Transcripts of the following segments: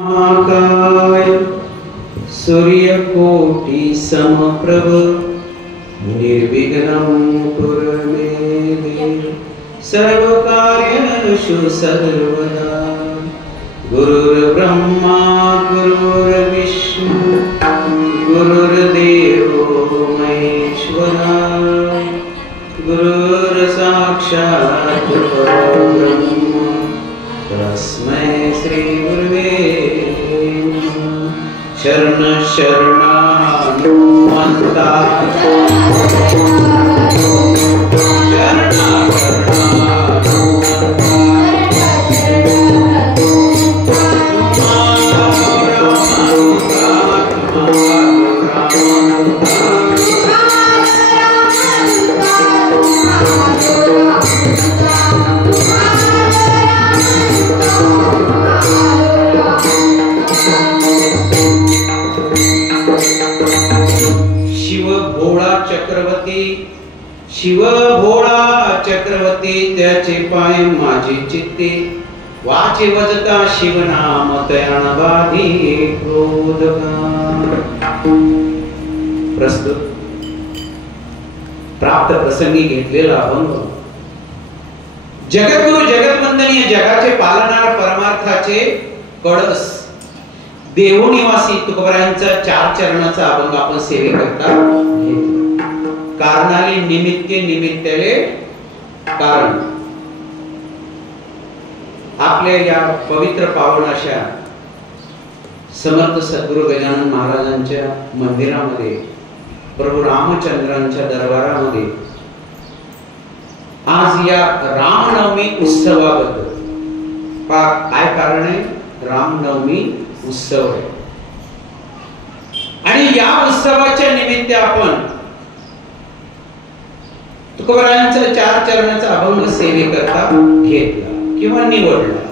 महाकाय सूर्यकोटि समप्रभ निर्विघ्नं कुरु मे देव सर्वकार्येषु सर्वदा गुरुर्ब्रह्मा गुरुर्विष्णु गुरुर्देवो महेश्वरा गुरुर्साक्षात् परब्रह्म तस्मै श्री गुरुवे शरण शरणागता शिव भोळा चक्रवर्ती त्याचे पाय माझे चित्ते वाचे वजता शिवनाम तयान बाधी क्रोधका। प्रस्तुत प्राप्त प्रसंगी घेतलेला अभंग जगद्गुरु जगतवंदनीय जगाचे पालनार परमार्थाचे कळस देवनिवासी तुकोबरायांचा 4 चरणाचा अभंग आपण सेवेकरता कारणाले निमित्ते निमित्ताले कारण आपल्या या पवित्र पावन अशा समर्थ सद्गुरु गजानन महाराजांच्या मंदिरामध्ये प्रभू रामचंद्रांच्या दरबारामध्ये आज या रामनवमी उत्सवाबद्दल काय कारण आहे? रामनवमी उत्सव आहे आणि या उत्सवाच्या निमित्त आपण तुकोबरायांचा 4 चरणाचा अभंग सेवेकरता घेतला किंवा निवडला।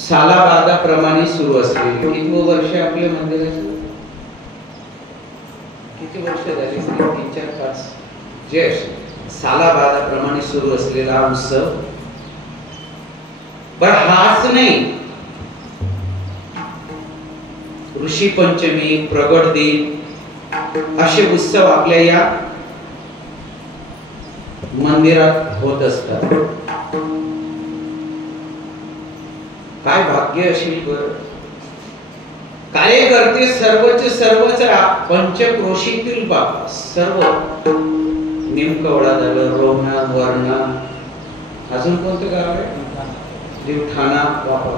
सालाबादाप्रमाणे सुरू असलेले किती वर्ष आपल्या मंदिराचे? किती वर्ष झाली? 3-4-5 जय सालाबादाप्रमाणे सुरू असलेला उत्सव पण हाच नाही, ऋषी पंचमी, प्रगट दिन असे उत्सव आपल्या या मंदिरात होत असतात। काय भाग्य असेल बर, काय करते सर्वच सर्वच पंचक्रोशीतील बाबा सर्व निमकवडा झालं, रोहना, वरणा, अजून कोणतं गाव आहे? जीवठाणा, वापर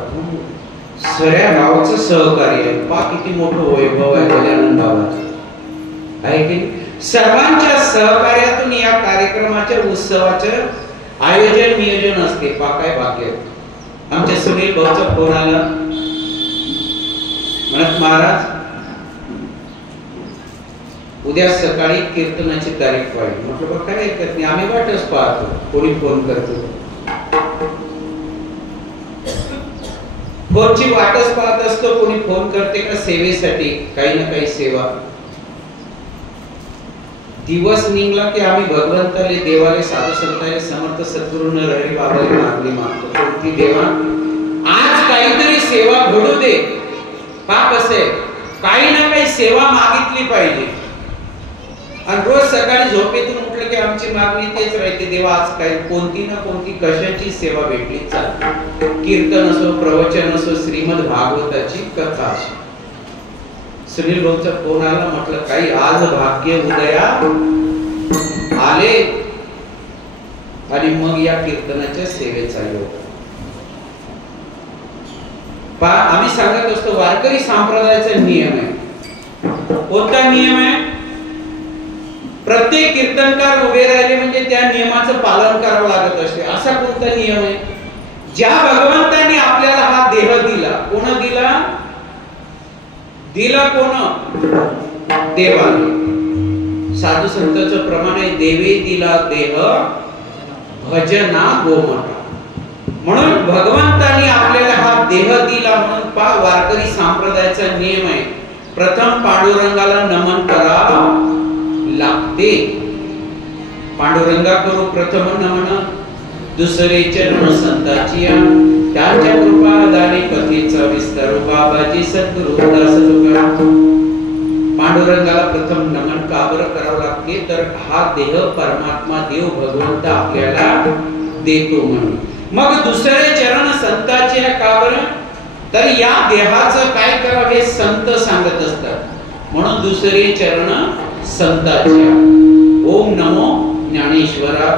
सगळ्या गावाचं सहकार्य आहे। पा किती मोठं वैभव आहे गजानन बाबाचं आहे की सर्वांच्या सहकार्यातून या कार्यक्रमाच्या उत्सवाचे आयोजन नियोजन असते। पा काय भाग्य आमच्या सुनील भाऊचा फोन आला, म्हणत महाराज उद्या सकाळी कीर्तनाची तारीख पाहिजे। म्हटलं बघ काय ऐकत नाही, आम्ही वाटच पाहतो कोणी फोन करतो, फोनची वाटच पाहत असतो, कोणी फोन करते का सेवेसाठी, काही ना काही सेवा। दिवस निघला की आम्ही भगवंताले देवाले साधू संताले समर्थ सद्गुरु नरहरी बाबाले मागणी मागतो की देवा आज काहीतरी सेवा घडू दे। पाप असे काही ना काही सेवा मागितली पाहिजे आणि रोज सकाळी झोपेतून उठलं की आमची मागणी तेच राहते, देवा आज काही कोणती ना कोणती कशाची सेवा भेटली चालते, कीर्तन असो, प्रवचन असो, श्रीमद भागवताची कथा असो। सुनील भाऊचा फोन आला, म्हटलं काही आज भाग्य उदया आले आणि मग या कीर्तनाच्या सेवेचा योग। आम्ही सांगत असतो वारकरी संप्रदायाचा नियम आहे। कोणता नियम आहे? प्रत्येक कीर्तनकार उभे राहिले म्हणजे त्या नियमाचं पालन करावं लागत असते। असा कोणता नियम आहे? ज्या भगवंतांनी आपल्याला हा देह दिला, कोण दिला? दिला कोण? देवाने। साधू संतांचं प्रमाण आहे, देवे दिला देह भजना गोमटा। म्हणून भगवंतांनी आपल्याला हा देह दिला म्हणून पा वारकरी संप्रदायाचा नियम आहे, प्रथम पांडुरंगाला नमन करा लागते। पांडुरंगा करू प्रथम नमन, दुसरे चरण संताची त्यांच्या कृपादानी कथेचा विस्तार बाबाजी सद्गुरु दास तुकाराम. पांडुरंगाला प्रथम नमन का बरं करावं लागते तर हा देह परमात्मा देव भगवंत आपल्याला देतो म्हणून. मग दुसरे चरण संताचे का बरं तर या देहाचं काय करावं हे संत सांगत असतात म्हणून दुसरे चरण संताचे. ओम नमो ज्ञानेश्वरा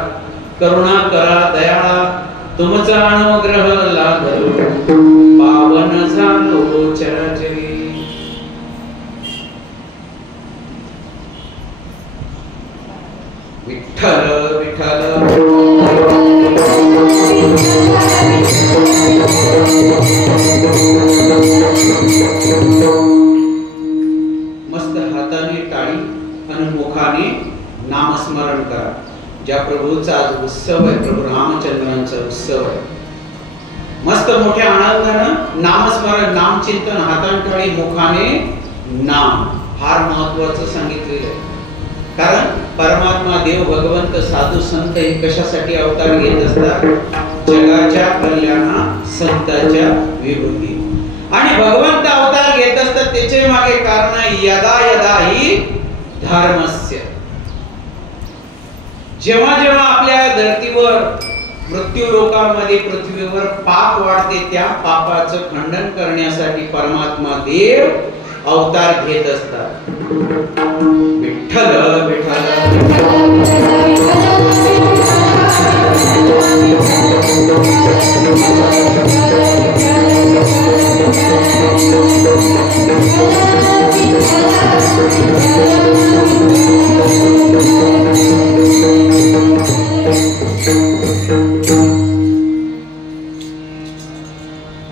करुणा करा दयाळा तुमचा अनुग्रह लाभलो पावन झालो चराचरी. विठ्ठल विठ्ठल मस्त हाताने टाळी आणि मुखाने नामस्मरण करा. ज्या प्रभूचा आज उत्सव आहे प्रभू रामचंद्रांचा उत्सव आहे. मस्त मोठ्या आनंदानं नामस्मरण नामचिंतन हाताने टाळी मुखाने नाम फार महत्वाचं सांगितलेलं आहे. कारण परमात्मा देव भगवंत साधू संत हे कशासाठी अवतार घेत असतात जगाच्या कल्याणा संतांच्या विभूती. आणि भगवंत अवतार घेत असतात त्याचे मागे कारण यदा यदा ही धर्मस्य. जेव्हा जेव्हा आपल्या धर्तीवर मृत्यू लोकांमध्ये पृथ्वीवर पाप वाढते त्या पापाचं खंडन करण्यासाठी परमात्मा देव अवतार घेत असतात. विठ्ठल विठ्ठल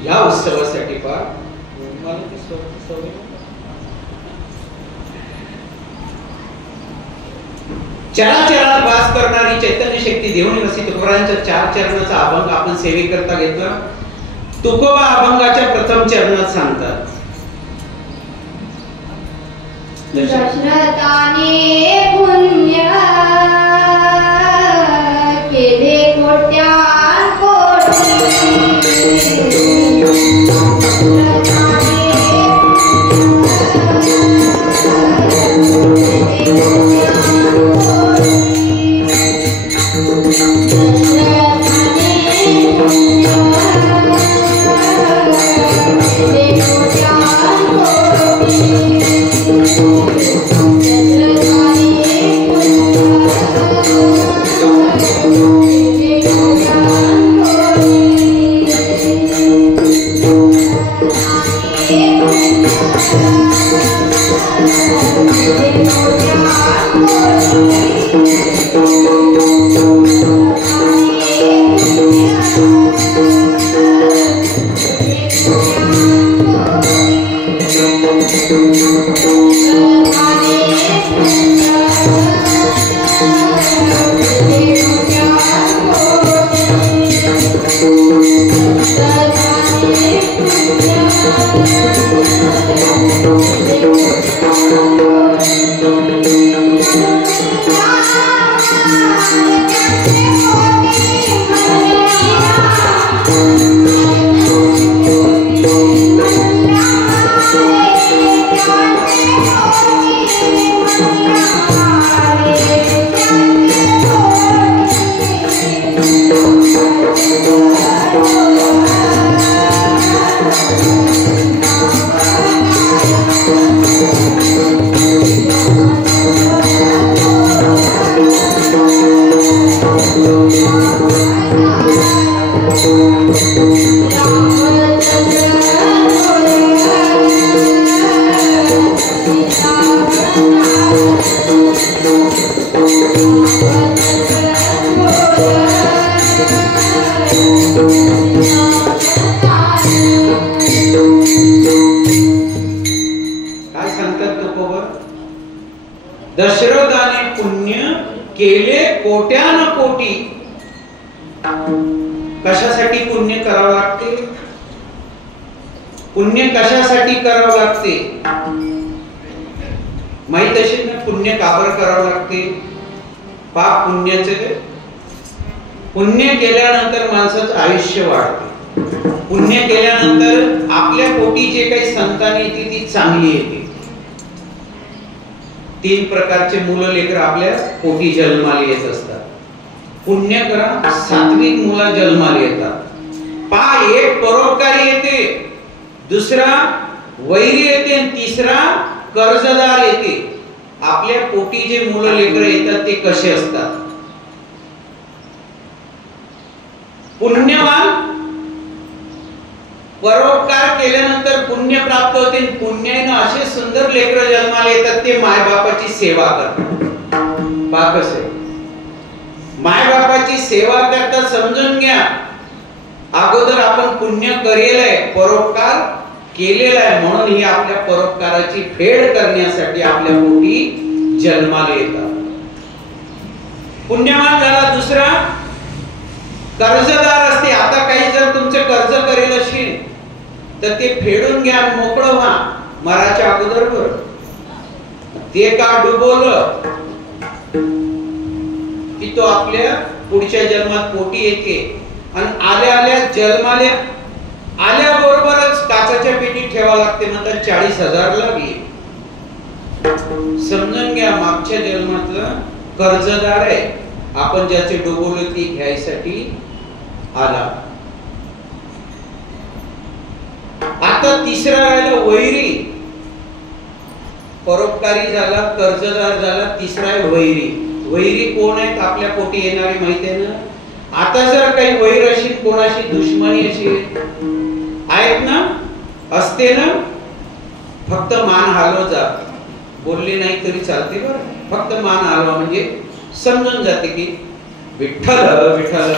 या उत्सवासाठी पहा चराचरात वास करणारी चैतन्य शक्ती देऊन वसी तुकोबांच्या 4 चरणाचा अभंग आपण सेवेकरता घेतला. तुकोबा अभंगाच्या प्रथम चरणात सांगतात दशरथाने पुण्य केले कोट्यान कोटी. दशरथाने पुण्य केले कोट्यान कोटी. कशासाठी पुण्य करावं लागते? पुण्य कशासाठी करावं लागते माहित असेल ना? पुण्य का बरं करावं लागते? पाप पुण्याचे पुण्य केल्यानंतर माणसाचं आयुष्य वाढते. पुण्य केल्यानंतर आपल्या पोटी जे काही संतान येते ती चांगली येते. 3 प्रकारचे मुलं लेकर आपल्या पोटी जन्माला येत असतात. पुण्य करा, सात्विक मुलं जन्माला येतात. एक परोपकारी येते, दुसरा वैरी येते आणि तिसरा कर्जदार येते. आपल्या पोटी जे मुलं लेकर येतात ते कसे असतात? पुण्यवान, परोपकार केल्यानंतर पुण्य प्राप्त होते. पुण्याने असे सुंदर लेकर जन्माला येतात ते मायबापाची सेवा करतात. कसे मायबापाची सेवा करतात समजून घ्या. अगोदर आपण पुण्य करेल आहे, परोपकार केलेला आहे, म्हणून ही आपल्या परोपकाराची फेड करण्यासाठी आपल्या पोटी जन्माला येतात. पुण्यवान झाला. दुसरा कर्जदार असते. आता काही जर तुमचे कर्ज करेल असेल तर ते फेडून घ्या, मोकळं व्हा मराच्या अगोदर बर. ते का डुबवलं की तो आपल्या पुढच्या जन्मात पोटी येते आणि आल्या जन्माल्या आल्याबरोबरच काचाच्या पेटीत ठेवावं लागते. म्हणतात 40,000 लागले. समजून घ्या मागच्या जन्मातलं कर्जदार आहे, आपण ज्याचे डुबवले ते घ्यायसाठी आला. आता तिसरा राहिला वैरी. परोपकारी झाला, कर्जदार झाला, तिसरा आहे वैरी. वैरी कोण आहेत? आपल्या पोटी येणारे माहिती आहे ना. आता जर काही वैर असेल, कोणाशी दुश्मनी असेल आहेत ना, असते ना, फक्त मान हलव जा, बोलले नाही तरी चालते बरं. फक्त मान हलवा म्हणजे समजून जाते की विठ्ठल विठ्ठल.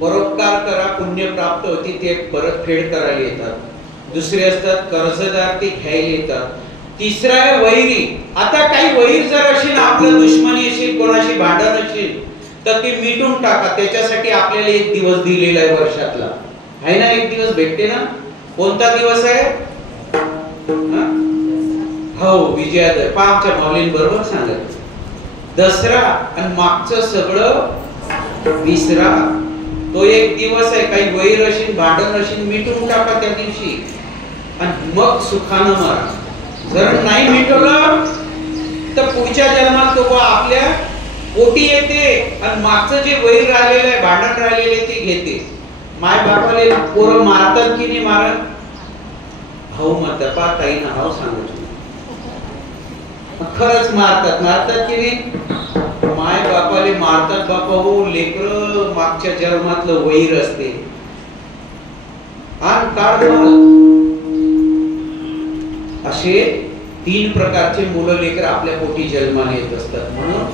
परोपकार करा, पुण्य प्राप्त होती, ते परत फेड करायला येतात. दुसरे असतात कर्जदार, ते घ्यायला येतात. तिसरा आहे वैरी. आता काही वैर जर असेल, आपलं दुश्मनी असेल, कोणाशी भांडण असेल तर ते मिटून टाका. त्याच्यासाठी आपल्याला 1 दिवस दिलेला आहे वर्षातला, आहे ना. 1 दिवस भेटते ना. कोणता दिवस आहे? हो, विजयादशमी. आमच्या माऊलीं बरोबर सांगत. दसरा आणि मागचं सगळं विसरा. तो 1 दिवस आहे. काही वैर असेल, भांडण असेल, मिटून टाका त्या दिवशी आणि मग सुखानं मरा. जर नाही मिटवलं तर पुढच्या जन्मात तो आपल्या पोटी येते आणि मागचं जे वैर राहिलेलं आहे, भांडण राहिलेले ते घेते. माय बापाले पोरं मारतात की नाही मारत? भाऊ म्हणतात, पा ताई ना भाऊ सांगत खरंच मारतात की नाही? माय बापाले मारतात बापा हो. लेकर मागच्या जन्मातलं वैर असते. आणि काढ असे 3 प्रकारचे मुलं लेकर आपल्या पोटी जन्माला येत असतात. म्हणून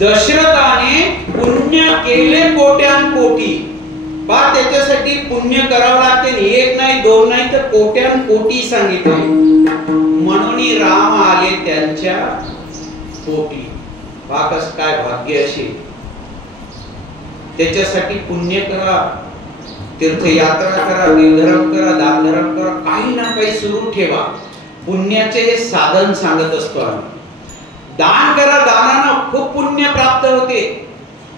दशरथाने पुण्य केले कोट्यान कोटी. त्याच्यासाठी पुण्य करावं लागते. 1 नाही 2 नाही तर कोट्यान कोटी सांगितले. म्हणून राम आले त्यांच्या पोटी. कसं काय भाग्य असेल. त्याच्यासाठी पुण्य करा, तीर्थयात्रा करा, देवधर्म करा, दानधर्म करा, काही ना काही सुरू ठेवा. पुण्याचे हे साधन सांगत असतो आम्ही. दान करा, दानानं खूप पुण्य प्राप्त होते.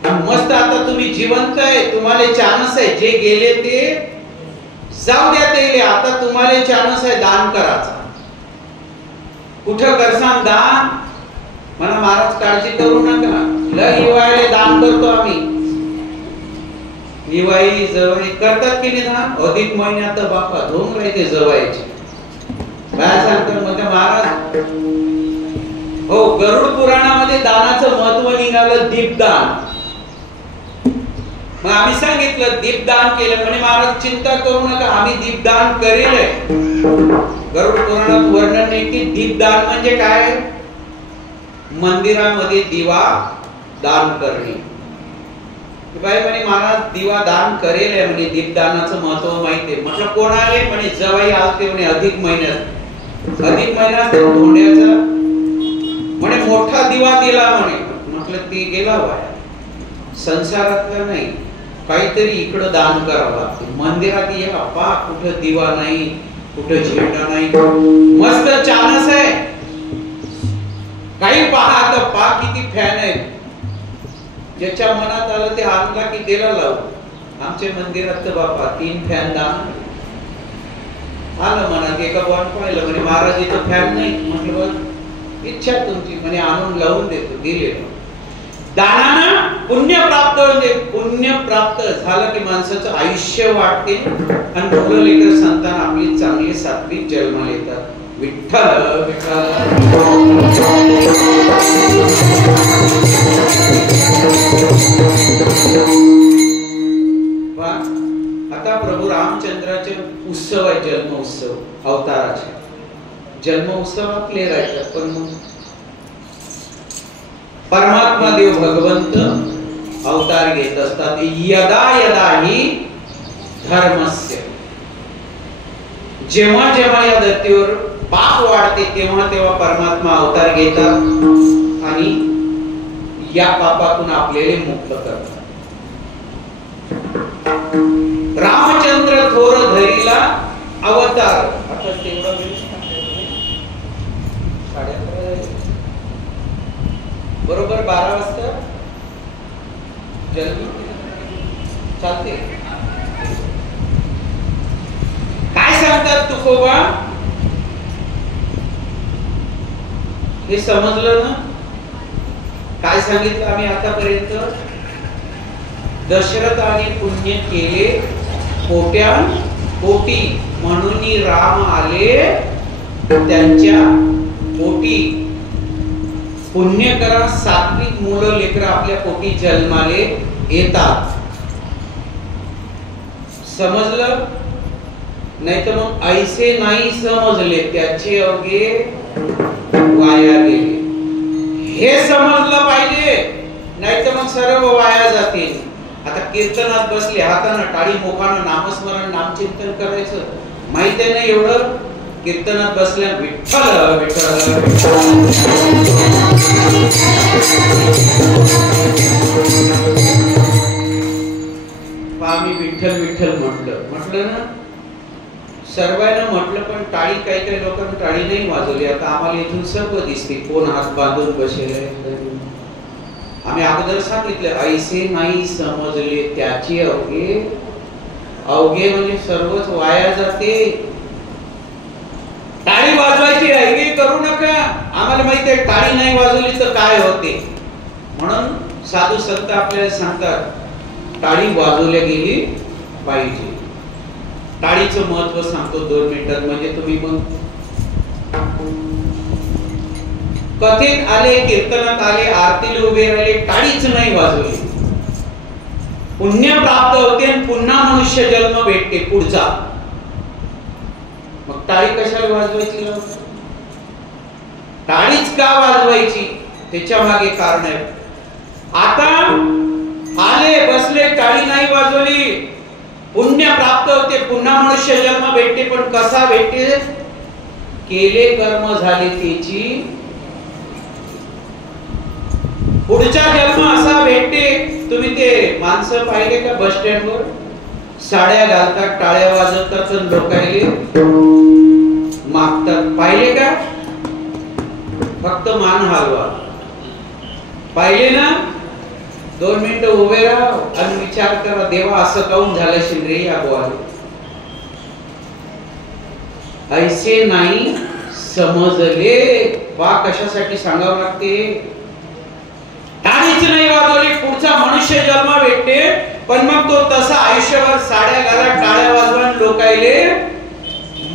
मस्त आता तुम्ही जिवंत आहे, तुम्हाला चान्स आहे. जे गेले ते जाऊ द्या, ते आता तुम्हाला चान्स आहे दान करायचा. कुठं करसान दान? मला महाराज काळजी करू नका, लय हिवाळ्याला दान करतो आम्ही. हिवाळी जवळ करतात की नाही दान? अधिक महिन्यात बापा धोम राहते जवायचे. काय सांगतात म्हणजे महाराज? हो, गरुड पुराणामध्ये दानाचं महत्व निघालं, दीपदान. मग आम्ही सांगितलं दीपदान केलं. म्हणे महाराज चिंता करू नका, आम्ही दीपदान करेल. गरुड पुराणात वर्णन आहे की दीपदान म्हणजे काय? मंदिरामध्ये दिवा दान करणे. बाई म्हणे महाराज दिवा दान करेल आहे म्हणे, दीपदानाचं महत्व माहिती आहे. म्हटलं कोण आले? म्हणे जवाई आलते म्हणे अधिक महिन्यात. अधिक महिन्यात धोंड्याचा म्हणे मोठा दिवा दिला म्हणे. म्हटलं ती गेला वाया, संसारातला नाही, काहीतरी इकडं दान करावं लागते. मंदिरात या पा, कुठं दिवा नाही, कुठं झेंडा नाही, मस्त चानस आहे. काही पहा तर पहा किती फॅन आहेत. ज्याच्या मनात आलं ते आणला की दिला लावू. आमच्या मंदिरात तर बापा 3 फॅन दान आलं मनात. एका बॉन पाहिलं म्हणजे महाराज इथं फॅन नाही. म्हटलं बघ इच्छा तुमची म्हणे आणून लावून देतो. दिले. दानानं पुण्य प्राप्त होते. पुण्य प्राप्त झालं की माणसाचं आयुष्य वाढते आणि मुलं लेकर संतान आपली चांगली सात्विक जन्माला येतात. विठ्ठल विठ्ठल. आता प्रभू रामचंद्राचे उत्सव आहे. जन्म उत्सव अवताराचे जन्म उत्सवातले राहतात. पण मग परमात्मा देव भगवंत अवतार घेत असतात. यदा यदा ही धर्मस्य. जेव्हा जेव्हा या धरतीवर पाप वाढते तेव्हा तेव्हा परमात्मा अवतार घेतात आणि या पापातून आपल्याला मुक्त करतात. रामचंद्र थोर धरीला अवतार. आता तेवढा वेळ बरोबर 12 वाजता जल्दी चालते. काय सांगतात तुकोबा हे समजलं ना? काय सांगितलं आम्ही आतापर्यंत? दशरथाने पुण्य केले कोट्यान कोटी म्हणून राम आले त्यांच्या पोटी. पुण्य करा. सात्विक मुलं लेकर आपल्या पोटी जन्माले येतात. समजलं? नाही तर मग ऐसे नाही समजले त्याचे अवघे वाया गेले. हे समजलं पाहिजे. नाही तर मग सर्व वाया जातील. आता कीर्तनात बसले हातानं टाळी मोखानं नामस्मरण नामचिंतन करायचं माहित आहे ना एवढं. कीर्तनात बसल्या विठ्ठल विठ्ठल आम्ही विठ्ठल विठ्ठल म्हटलं ना. सर्वांना म्हटलं पण टाळी काही लोकांनी टाळी नाही वाजवली. आता आम्हाला इथून सर्व दिसते कोण हात बांधून बसले. आम्ही अगोदर सांगितलं ऐसे नाही समजले त्याची अवघे. अवघे म्हणजे सर्वच वाया जाते. टाळी वाजवायची ऐगे करू नका. आम्हाला माहिती आहे टाळी नाही वाजवली तर काय होते. म्हणून साधू संत आपल्याला सांगतात टाळी वाजवल्या गेली पाहिजे. टाळीचं महत्व सांगतो 2 मिनिटात. म्हणजे तुम्ही मग कथेत आले कीर्तनात आले आरतीला उभे राहिले टाळीच नाही वाजवली पुण्य प्राप्त होते आणि पुन्हा मनुष्य जन्म भेटते पुढचा. मग टाळी कशाला वाजवायची? टाळीच का वाजवायची त्याच्या मागे कारण आहे. आता आले बसले टाळी नाही वाजवली पुण्य प्राप्त होते पुन्हा मनुष्य जन्म भेटते. पण कसा भेटते? केले कर्म झाले त्याची पुढचा जन्म असा भेटते. तुम्ही ते माणसं पाहिले का बस स्टँड वर साड्या घालतात टाळ्या वाजवतात आणि लोकांना मागतात. पाहिले का? फक्त मान हलवा. पाहिले ना? 2 मिनिटं उभे राहा आणि विचार करा देवा असं काऊन झालं शिंदे या बोले. ऐसे नाही समजले. वा कशासाठी सांगावं लागते? टाळीच नाही वाजवली पुढचा मनुष्य जन्म भेटते. पण मग तो तसा आयुष्यभर साड्या घाला टाळ्या वाजवून लोकायले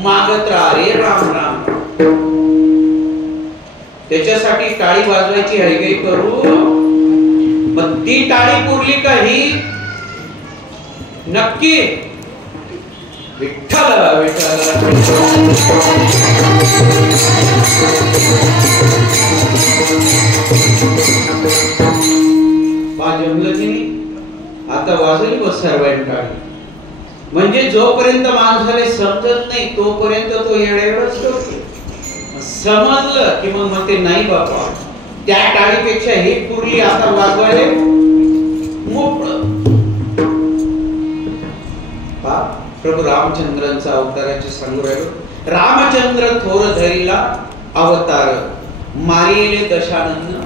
मागत राहा. रे राम राम. त्याच्यासाठी टाळी वाजवायची हयगई करू. मग ती टाळी पुरली का ही नक्की विठ्ठल विठ्ठल. आता वाजली बस सर्वांनी टाळी. म्हणजे जोपर्यंत माणसाला समजत नाही तोपर्यंत तो येड्यावरच करतो. समजलं की मग म्हणते नाही बाबा त्या टाळीपेक्षा हे पुरली आता वाजवायला मोकळं. प्रभू रामचंद्रांचा अवताराचे सांगू राहिलो. रामचंद्र थोर धरीला अवतार. मारिले दशानन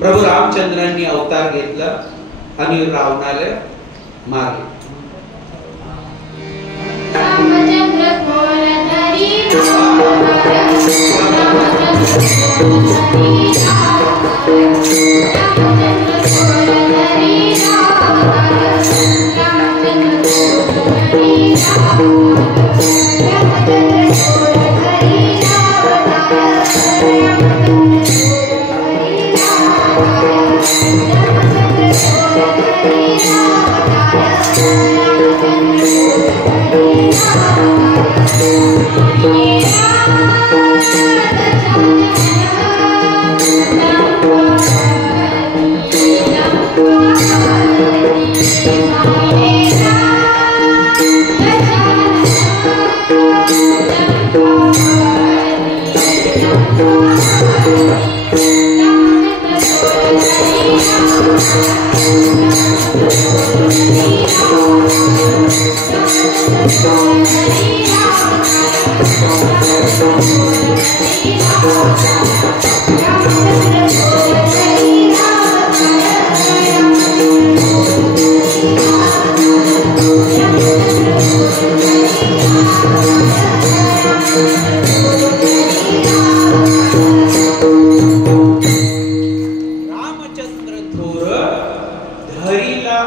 प्रभू रामचंद्रांनी अवतार घेतला आणि रावणाला मारले. रामचंद्र थोर धरी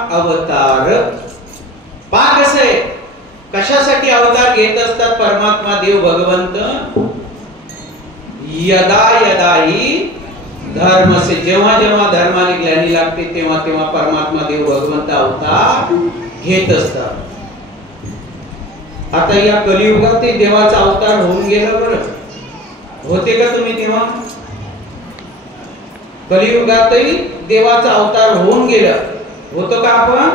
अवतार. पहा कसं आहे, कशासाठी अवतार घेत असतात परमात्मा देव भगवंत. यदा यदा ही धर्म से, जेव्हा जेव्हा धर्माने ग्लानी लागते तेव्हा तेव्हा परमात्मा देव भगवंत अवतार घेत असतात. आता या कलियुगात ते देवाचा अवतार होऊन गेला. बरं होते का तुम्ही तेव्हा? कलियुगातही देवाचा अवतार होऊन गेला होतो का आपण?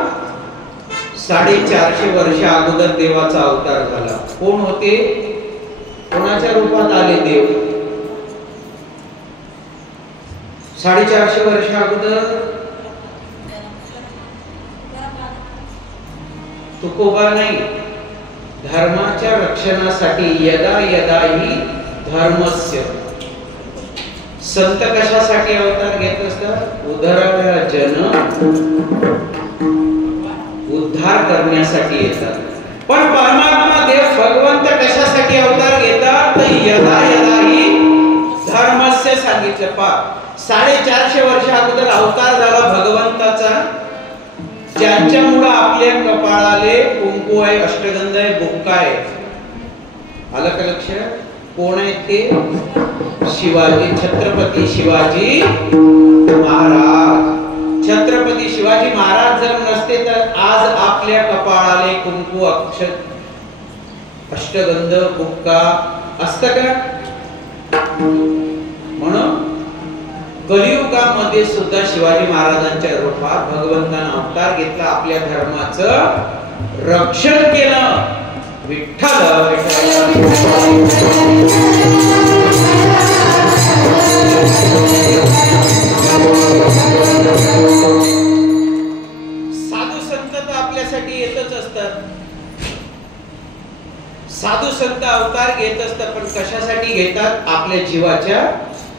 450 वर्ष अगोदर देवाचा अवतार झाला. कोण होते? कोणाच्या रूपात आले देव? 450 वर्ष अगोदर तुकोबा नाही, धर्माच्या रक्षणासाठी. यदा यदा ही धर्मस्य. संत कशासाठी अवतार घेत असतात? उद्धरावेळा जन उद्धार करण्यासाठी येतात. पण परमात्मा देव भगवंत कशासाठी अवतार घेतात? तर यदा यदा ही धर्मस्य सांगितलं. पा 450 वर्ष अगोदर अवतार झाला भगवंताचा, ज्यांच्यामुळे आपल्या कपाळाले कुंकू आहे, अष्टगंध आहे, बुक्का आहे. आलं का लक्षात? कोण आहे ते? शिवाजी, छत्रपती शिवाजी महाराज. छत्रपती शिवाजी महाराज जर नसते तर आज आपल्या कपाळाले कुंकू, अष्टगंध, बुक्का असतं का? म्हणून कलियुगामध्ये सुद्धा शिवाजी महाराजांच्या रूपात भगवंताने अवतार घेतला, आपल्या धर्माचं रक्षण केलं. विठ्ठल साधू संत तर आपल्यासाठी येतच असतात. साधू संत अवतार घेत असतात, पण कशासाठी घेतात? आपल्या जीवाच्या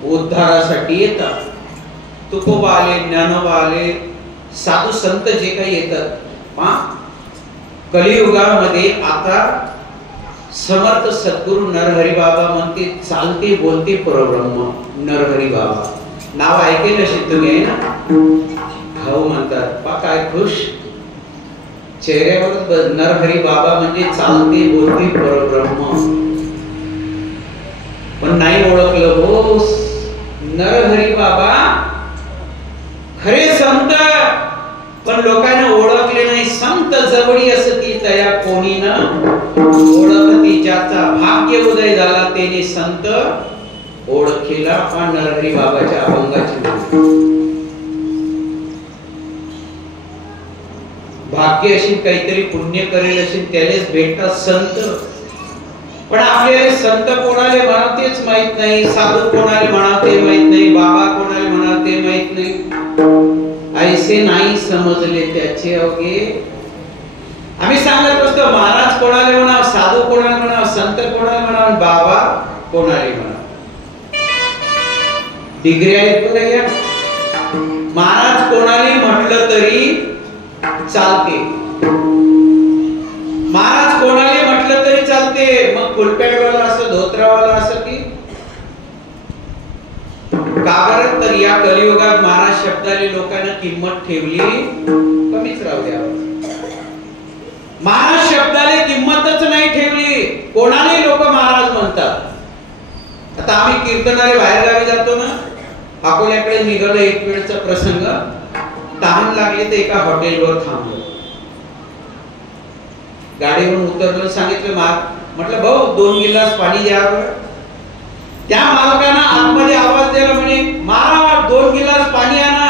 उद्धारासाठी येतात. तुकोबा आले, ज्ञानोबा आले, साधू संत जे काही येतात. कलियुगामध्ये आता समर्थ सद्गुरु नरहरी बाबा म्हणते, चालते बोलते परब्रह्म नरहरी बाबा. नाव ऐकेल असेल तुम्ही ना? भाऊ म्हणतात. पा काय खुश चेहऱ्यावर नरहरी बाबा म्हणजे चालते बोलते परब्रह्म. पण नाही ओळखलं हो नरहरी बाबा खरे संत, पण लोकांना ओळखले नाही. संत जवळी असती तया कोणी न ओळखती, ज्याचा भाग्य उदय झाला त्याने संत ओळखीला. पण नरहरी बाबाच्या अभंगाची भाग्य अशी काहीतरी पुण्य करेल असेल त्यालाच भेटतात संत. पण आपल्याला संत कोणाला म्हणावतेच माहित नाही, साधू कोणाला म्हणावते माहित नाही, बाबा कोणाला म्हणावते माहित नाही. ऐसे नाही समजले त्याचे अवघे आम्ही सांगत असतो महाराज कोणाले म्हणाव, साधू कोणाले म्हणाव, संत कोणाले म्हणाव, बाबा कोणाले म्हणाव. डिग्री आहेत बघा या. महाराज कोणाले म्हटलं तरी चालते. महाराज कोणाले म्हटलं तरी चालते. मग फुलपॅडवाला असं, धोत्रावाला असं की का बरं? तर या कलियुगात महाराज शब्दाला लोकांना किंमत ठेवली कमीच राहू द्यावं. महाराज शब्दाला किंमतच नाही ठेवली. कोणालाही लोक महाराज म्हणतात. आता आम्ही कीर्तनाला बाहेर गावी जातो ना, अकोल्याकडे निघालं एक वेळचा प्रसंग. तहान लागली तर एका हॉटेलवर थांबलो. गाडीवरून उतरलो, सांगितलं म्हटलं भाऊ 2 गिलास पाणी द्या. त्या मालकानं आतमध्ये आवाज दिला, म्हणे महाराज 2 गिलास पाणी आणा.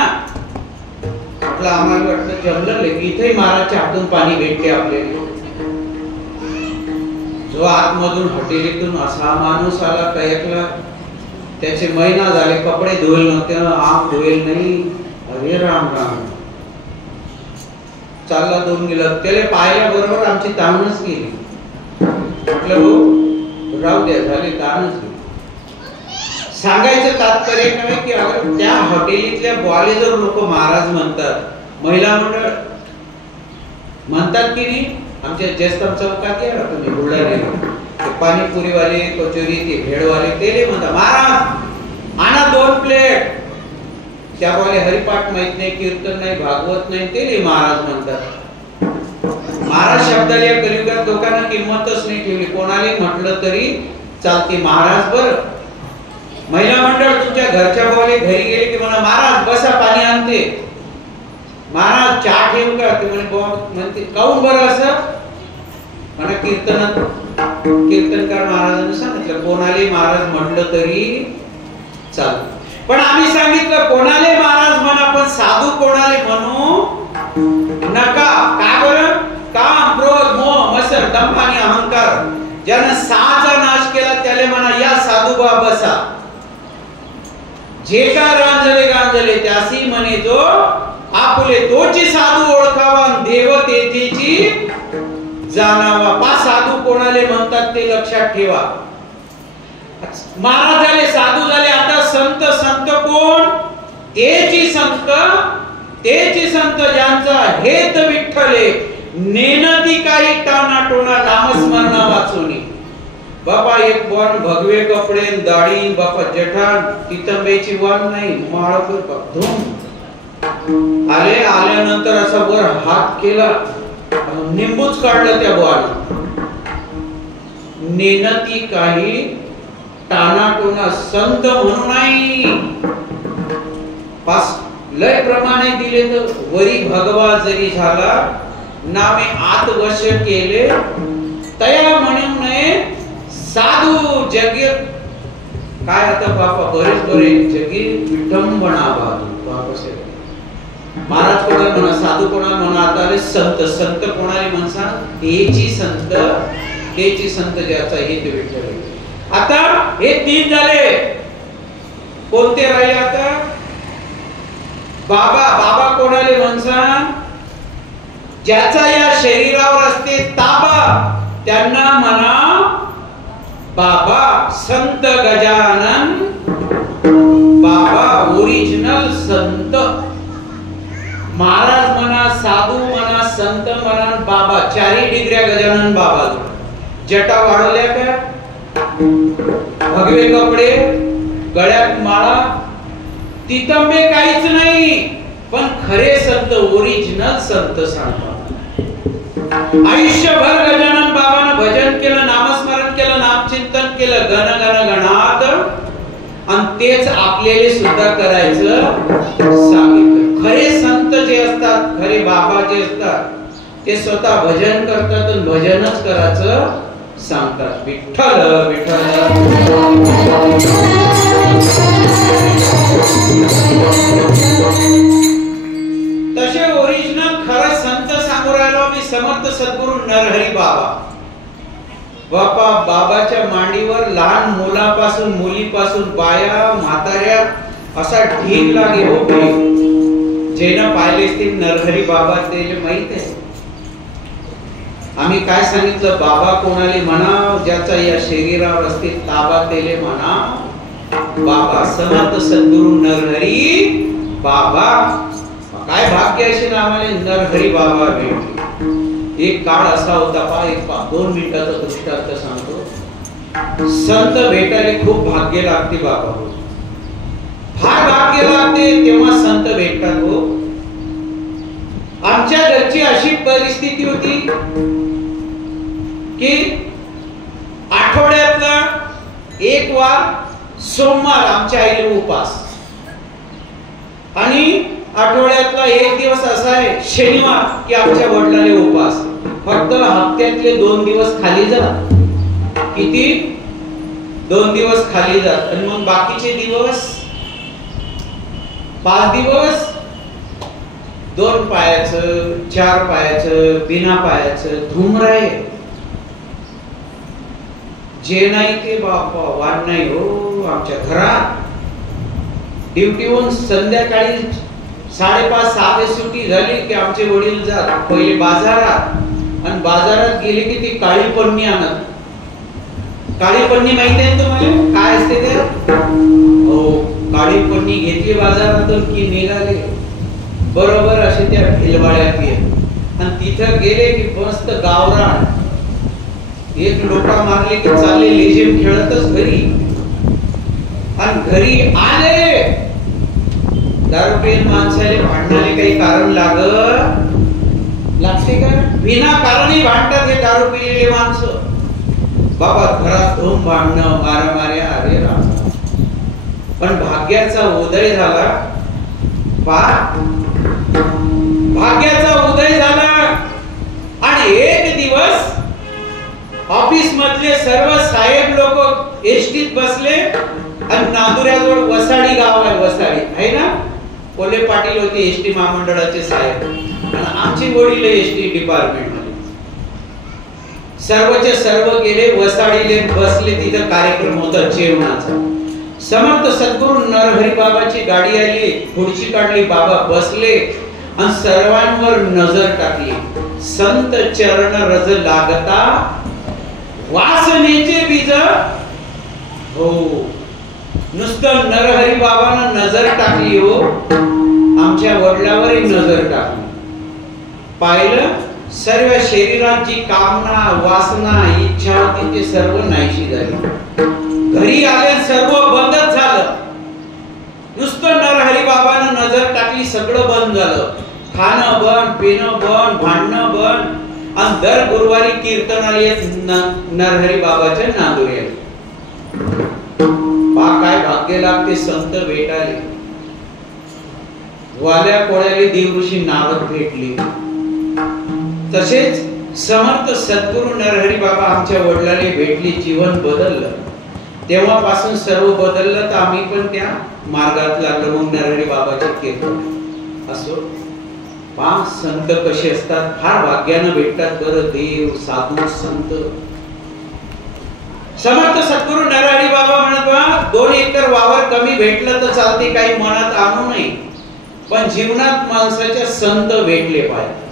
म्हटलं आम्हाला वाटलं जमलं की इथे महाराजच्या हातून पाणी भेटते आपल्याला. जो आतमधून हॉटेलीतून असा माणूस आला कयकला, त्याचे महिना झाले कपडे धुवेल नव्हते, आंख धुवेल नाही. अरे राम राम. चालला 2 गिलास. त्याला पाहिल्या बरोबर आमची ताणच गेली. म्हटलं हो राहू द्या, झाले ताणच गेली. सांगायचं तात्पर्य काय की अगर त्या हॉटेलीतल्या बॉले जर लोक महाराज म्हणतात, महिला मंडळ म्हणतात की नाही, आमच्या जयस्तंभ चौकात या तुम्ही बुलढाण्याला, पाणीपुरीवाले, कचोरी, ते भेळवाले ते म्हणतात महाराज आणा 2 प्लेट. त्या बॉले हरिपाठ माहित नाही, कीर्तन नाही, भागवत नाही, ते महाराज म्हणतात. महाराज शब्दाला या कलियुगात लोकांना किंमतच नाही ठेवली. कोणाला म्हटलं तरी चालते महाराज. बरं महिला मंडळ तुमच्या घरच्या बॉले घरी गेले की म्हणा महाराज बसा पाणी आणते, महाराज चहा ठेवू का? ते म्हणते काऊन बरं असं? म्हणा कीर्तनकार महाराजांनी सांगितलं कोणाले महाराज म्हटलं तरी चालतं. पण आम्ही सांगितलं कोणाले महाराज म्हणा, पण साधू कोणाले म्हणू नका. का बरं? काम, क्रोध, मोह, मत्सर, दंभ आणि अहंकार ज्यानं 6चा नाश केला त्याले म्हणा या साधू बा बसा. जे का रांजले गांजले त्यासी म्हणे जो आपुले तोची साधू ओळखावा, देव तेथीची जाणावा. 5 साधू कोणाले म्हणतात ते लक्षात ठेवा. महाराज झाले, साधू झाले. आता संत. संत कोण? तेची संत. तेची संत ज्यांचा हेत विठ्ठले, नेनती काही टाना टोना नामस्मरणा वाचोनी. बापा एक वन भगवे कपडे, दाढी, बापा जठान, तितंबेची वन नाही, माळकर धूम आले. आल्यानंतर असा वर हात केला, निंबूच काढलं त्या बुवानं. नेनती काही टानाटोना संत म्हणून नाही. 5 लय प्रमाणे दिले तर वरी भगवा जरी झाला, नामे आत वश केले तया म्हणून नये साधू जगी. काय आता बापा बरे जगी विठंबना बाजू. महाराज कोणाला म्हणा, साधू कोणाला म्हणा, आता संत. संत कोणाला म्हणसा? तेची संत. तेची संत ज्याचा हेत विठ्ठल. आता हे 3 झाले. कोणते राहिले आता? बाबा. बाबा कोणाले म्हणसा? ज्याचा या शरीरावर असते ताबा त्यांना म्हणा बाबा. संत गजानन बाबा ओरिजिनल संत. महाराज म्हणा, साधू म्हणा, संत म्हणा, बाबा. 4ही डिग्र्या गजानन बाबा. जटा वाढवल्या का? भगवे कपडे, गळ्यात माळा, तितंबे काहीच नाही. पण खरे संत, ओरिजिनल संत सांगतात. आयुष्यभर गजानन बाबांना भजन केलं, नामस्मरण केलं, नामचिंतन केलं, गण गण गणात, आणि तेच आपल्याला सुद्धा करायचं सांगितलं. खरे संत जे असतात, खरे बाबा जे असतात, ते स्वतः भजन करतात आणि भजनच करायचं सांगतात. विठ्ठल विठ्ठल. तसे ओरिजिनल खरं संत सांगू राहिलो मी, समर्थ सद्गुरु नरहरी बाबा. बापा बाबाच्या मांडीवर लहान मुलापासून, मुलीपासून, बाया, म्हाताऱ्या असा ढीग लागे हो भाई. जेनं पाहिले असतील नरहरी बाबा ते माहित आहे. आम्ही काय सांगितलं, बाबा कोणाले म्हणा ज्याचा या शरीरावर असते ताबा तेले म्हणा बाबा. समर्थ सद्गुरु नरहरी बाबा. काय भाग्य असेल आम्हाला नरहरी बाबा भेटले. एक काळ असा होता पहा, एक 2 मिनिटाचा दृष्टांत सांगतो. संत भेटायला खूप भाग्य लागते बाबा, फार भाग्य लागते तेव्हा संत भेटतात हो. आमच्या घरची अशी परिस्थिती होती की आठवड्यातला एक वार सोमवार आमच्या आईला उपास, आणि आठवड्यातला एक दिवस असा आहे शनिवार की आमच्या वडिलांना उपास. फक्त हप्त्यातले 2 दिवस खाली जात. किती? 2 दिवस खाली जात. आणि मग बाकीचे दिवस 5 दिवस 2 पायाचं 4 पायाचं बिना पायाचं धुमराय. जे नाही ते बापा वाट नाही हो. आमच्या घरात ड्युटीहून संध्याकाळी 5:30-6 सुट्टी झाली की आमचे वडील जात पहिले बाजारात, आणि बाजारात गेले की ती काळी पन्नी आणत. काळी पन्नी माहिती आहे तुम्हाला काय असते ते? हो, काळी पन्नी घेतली बाजारातून की निघाले बरोबर असे त्या भिलवाड्यात गेले, आणि तिथं गेले की मस्त गावरान एक लोटा मारले की चालले लेझिम खेळतच घरी. आणि घरी आले दारू पिऊन माणसाले भांडणाले काही कारण लागते का? बिना कारणी भांडतात हे दारू पिलेले माणसं. बाबा घरात धूम भांडणं मारामाऱ्या. अरे राम. पण भाग्याचा उदय झाला. भाग्याचा उदय झाला, आणि एक दिवस ऑफिस मधले सर्व साहेब लोक एसटीत बसले, आणि नांदुऱ्याजवळ वसाडी गाव आहे, वसाडी आहे ना, कोल्हे पाटील होते एसटी महामंडळाचे साहेब, आणि आमची वडील एसटी डिपार्टमेंट मध्ये. सर्वचे सर्व गेले वसाडीले बसले. तिथं कार्यक्रम होता जेवणाचा. समर्थ सद्गुरु नरहरी बाबाची गाडी आली, खुर्ची काढली, बाबा बसले आणि सर्वांवर नजर टाकली. संत चरण रज लागता वासनेचे बीज. हो, नुसतं नरहरी बाबांना नजर टाकली हो, आमच्या वडिलांवरही नजर टाकली. पाहिलं सर्व शरीरात जी कामना वासना इच्छा होती ते सर्व नाहीशी झाली. घरी आले सर्व बंदच झालं. नुसतं नरहरी बाबांना नजर टाकली, सगळं बंद झालं. खाणं बंद, पिणं बंद, भांडणं बंद. आणि दर गुरुवारी कीर्तनाला नरहरी बाबाच्या नांदुऱ्याला. काय भाग्य लागते संत भेटाले. वाल्या कोळ्याले देवऋषी नारद भेटले. तसेच समर्थ सद्गुरु नरहरी बाबा आमच्या वडिलांना भेटले. जीवन बदललं. तेव्हापासून सर्व बदललं, तर आम्ही पण त्या मार्गात लागलो. मग नरहरी बाबाचे कीर्तन असो. संत कसे असतात, फार भाग्यानं भेटतात बरं देव साधू संत. समर्थ सद्गुरु नरहरी बाबा म्हणत 2 एकर वावर कमी भेटलं तर चालते, काही मनात आणू नये, पण जीवनात माणसाच्या संत भेटले पाहिजे.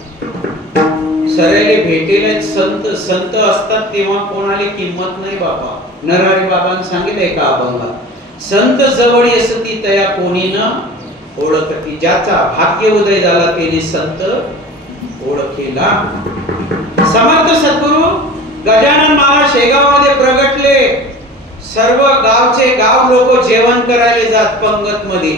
सरेले भेटेले संत. संत असतात तेव्हा कोणाला किंमत नाही बाबा. नरहरी बाबांनी सांगितलंय का अभंगात, संत जवळ असती तया कोणी न ओळखती. ज्याचा भाग्य उदय झाला त्याने संत ओळखेला. समर्थ सद्गुरु गजानन महाराज शेगावमध्ये प्रगटले. सर्व गावचे गाव लोक जेवण करायला जात पंगत मध्ये.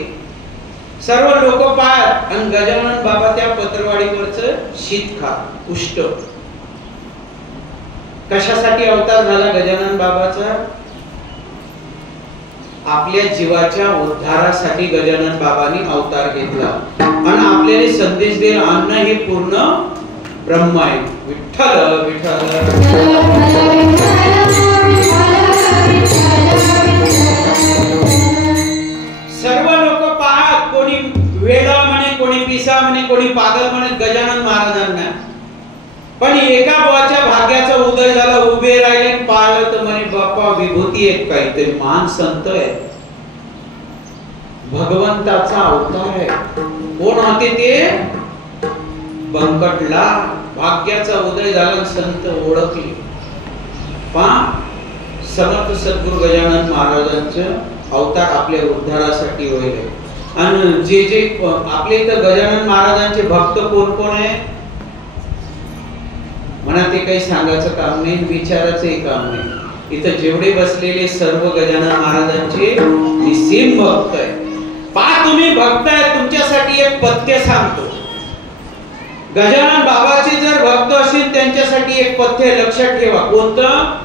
सर्व लोक पाहत, आणि गजानन बाबा त्या पत्रवाडीवरच शीत खात. उष्ट. कशासाठी अवतार झाला गजानन बाबाचा? आपल्या जीवाच्या उद्धारासाठी गजानन बाबांनी अवतार घेतला, आणि आपल्याला संदेश देईल अन्न हे पूर्ण ब्रह्म आहे. विठ्ठल विठ्ठल. सर्व लोक पाहत, कोणी वेडा म्हणे, कोणी पिसा म्हणे, कोणी पागल म्हणे गजानन महाराजांना. पण एका बुवाच्या भाग्याचा उदय झाला. उभे राहिले, पाहिलं तर म्हणे बाप्पा विभूती आहे, काहीतरी महान संत आहे, भगवंताचा अवतार आहे. कोण होते ते? बंकटला. भाग्याचा उदय झाला, संत ओळखले. पहा, समर्थ सद्गुरू गजानन महाराजांचं अवतार आपल्या उद्धारासाठी होईल. आणि जे जे आपले इथं गजानन महाराजांचे भक्त कोण कोण आहे म्हणा, ते काही सांगायचं काम नाही, विचारायचंही काम नाही. इथं जेवढे बसलेले सर्व गजानन महाराजांचे निस्सीम भक्त आहे. पहा, तुम्ही भक्त आहे, तुमच्यासाठी एक पथ्य सांगतो. गजानन बाबाचे जर भक्त असतील त्यांच्यासाठी एक पथ्य लक्षात ठेवा. कोणतं?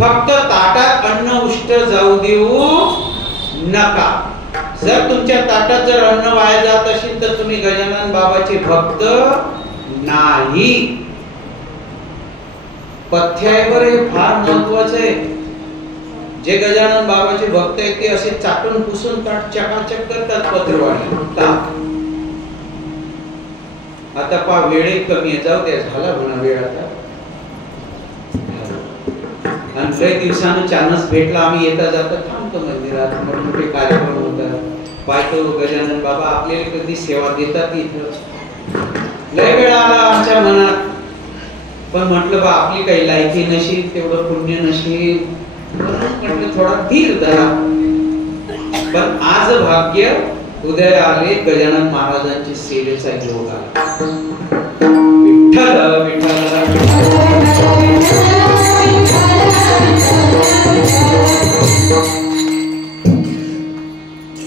फक्त ताटात अन्न उष्ट जाऊ देऊ नका. जर तुमच्या ताटात जर अन्न वाया जात असेल तर तुम्ही गजानन बाबाचे भक्त नाही. पथ्यावर हे फार महत्वाचं आहे. जे गजानन बाबाचे भक्त आहेत ते असे चाटून पुसून ताट चकाचक करतात पत्रवाणी. आता पा वेळ कमी आहे, जाऊ द्या, झाला म्हणा वेळ आता. आणि काही दिवसानं चान्स भेटला, आम्ही येता जाता थांबतो मंदिरात, मोठे कार्यक्रम होतात, पाहतो गजानन बाबा आपल्याला कधी सेवा देतात इथं. लय वेळा आला आमच्या मनात, पण म्हटलं बा आपली काही लायकी नशीब, तेवढं पुण्य नशीब, म्हटलं थोडा धीर धरा. पण आज भाग्य उदय आले, गजानन महाराजांची सेवेचा योग आला. विठ्ठल विठ्ठल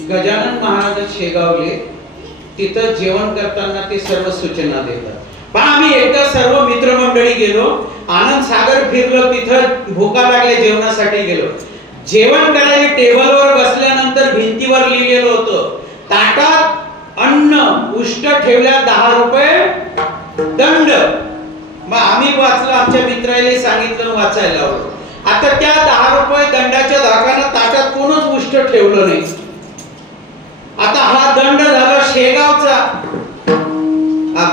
गजानन महाराज शेगावले, तिथं जेवण करताना ते सर्व सूचना देतात. पण आम्ही एकदा सर्व मित्रमंडळी गेलो, आनंद सागर फिरलो, तिथं भुका लागल्या, जेवणासाठी गेलो. जेवण करायला टेबलवर बसल्यानंतर भिंतीवर लिहिलेलं होतं, ताटात अन्न उष्ट ठेवल्या 10 रुपये दंड. मग आम्ही वाचलं, आमच्या मित्राला सांगितलं, वाचायला लावलं. आता त्या 10 रुपये दंडाच्या धाकानं ताटात कोणच उष्ट ठेवलं नाही. आता हा दंड झाला शेगावचा.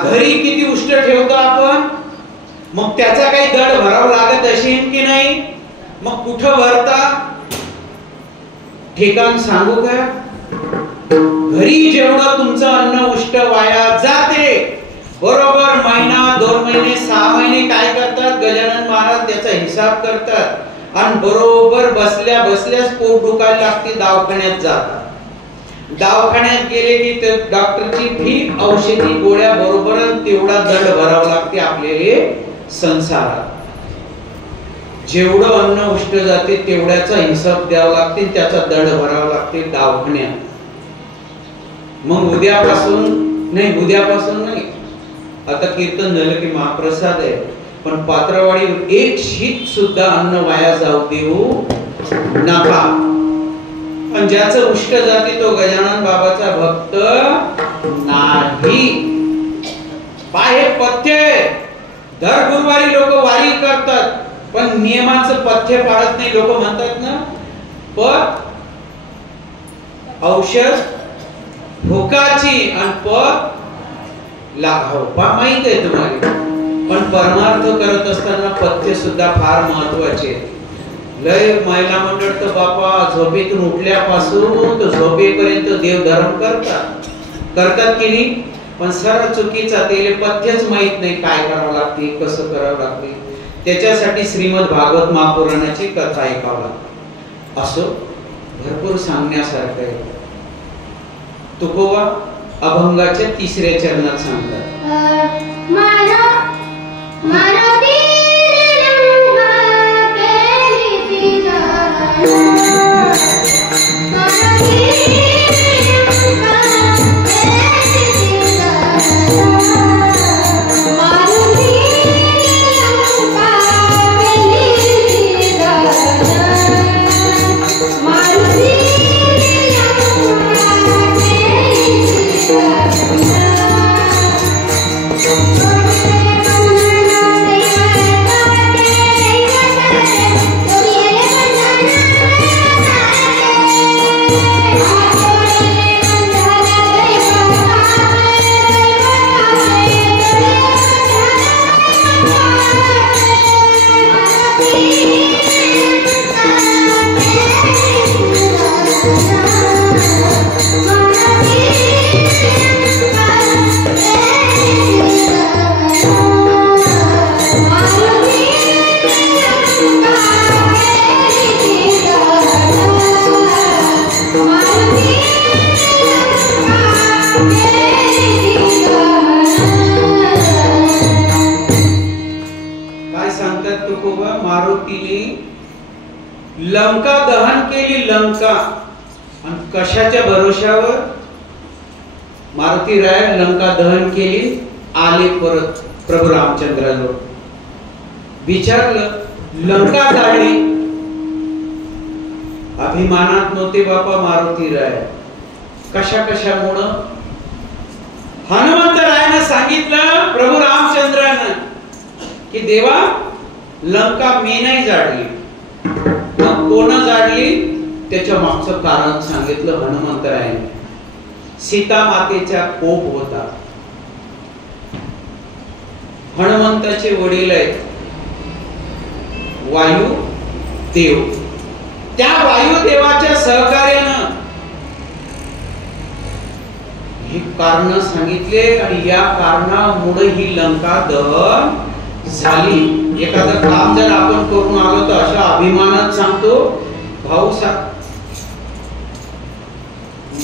घरी किती उष्ट ठेवतो आपण, मग त्याचा काही दंड भरावा लागत असेल की नाही? मग कुठं भरता ठिकाण सांगू का? घरी जेवढं तुमचं अन्न उष्ट वाया जाते, बरोबर महिना 2 महिने 6 महिने काय करतात गजानन महाराज, त्याचा हिसाब करतात आणि बरोबर बसल्या बसल्याच पोट दुखायला लागते, दवाखान्यात जातात. दवाखान्यात गेले की डॉक्टरची फी, औषधी गोळ्या बरोबर तेवढा दंड भरावा लागते आपल्याला संसारात. जेवढं अन्न उष्ट जाते तेवढ्याचा हिसाब द्यावा लागते, त्याचा दंड भरावा लागते दवाखान्यात. मग उद्यापासून नाही, आता कीर्तन झालं की महाप्रसाद आहे, पण पात्रवाडी एक शीत सुद्धा अन्न वाया जाऊ देऊ नका. पण ज्याचं उष्ट जाते तो गजानन बाबाचा भक्त नाही. पाहे पथ्य दर गुरुवारी लोक वारी करतात, पण नियमाचं पथ्य पाळत नाही. लोक म्हणतात ना, पथ औषध भुकाची आणि पथ लाभाव, माहित आहे तुम्हाला. पण परमार्थ करत असताना पथ्य सुद्धा फार महत्वाचे. लय महिला मंडळ तर बापा झोपेतून उठल्यापासून तर झोपेपर्यंत देवधर्म करतात की नाही, पण सरळ चुकीचा. त्याला पथ्यच माहित नाही, काय करावं लागते, कसं करावं लागते. त्याच्यासाठी श्रीमद भागवत महापुराणाची कथा ऐकावं लागते. असो भरपूर सांगण्यासारखं आहे. तुकोबा अभंगाच्या 3ऱ्या चरणात सांगतात, लंका दहन केली लंका, आणि कशाच्या भरोशावर? मारुती राय लंका दहन केली, आले परत प्रभू रामचंद्राजवळ, विचारलं लंका जाळली, अभिमानात नव्हते बापा मारुती राय. कशा कशामुळं? हनुमंतरायानं सांगितलं प्रभू रामचंद्रानं की देवा लंका मी नाही जाळली, मग कोण जाळली? त्याच्या मागचं कारण सांगितलं हनुमंतरायाने. सीता मातेचा कोप होता. हनुमंताचे वडील आहेत वायू देव, त्या वायुदेवाच्या सहकार्यानं ही कारण सांगितले, आणि या कारणामुळे ही लंका दहन झाली. एखादं काम जर आपण करून आलो तर अशा अभिमानात सांगतो भाऊ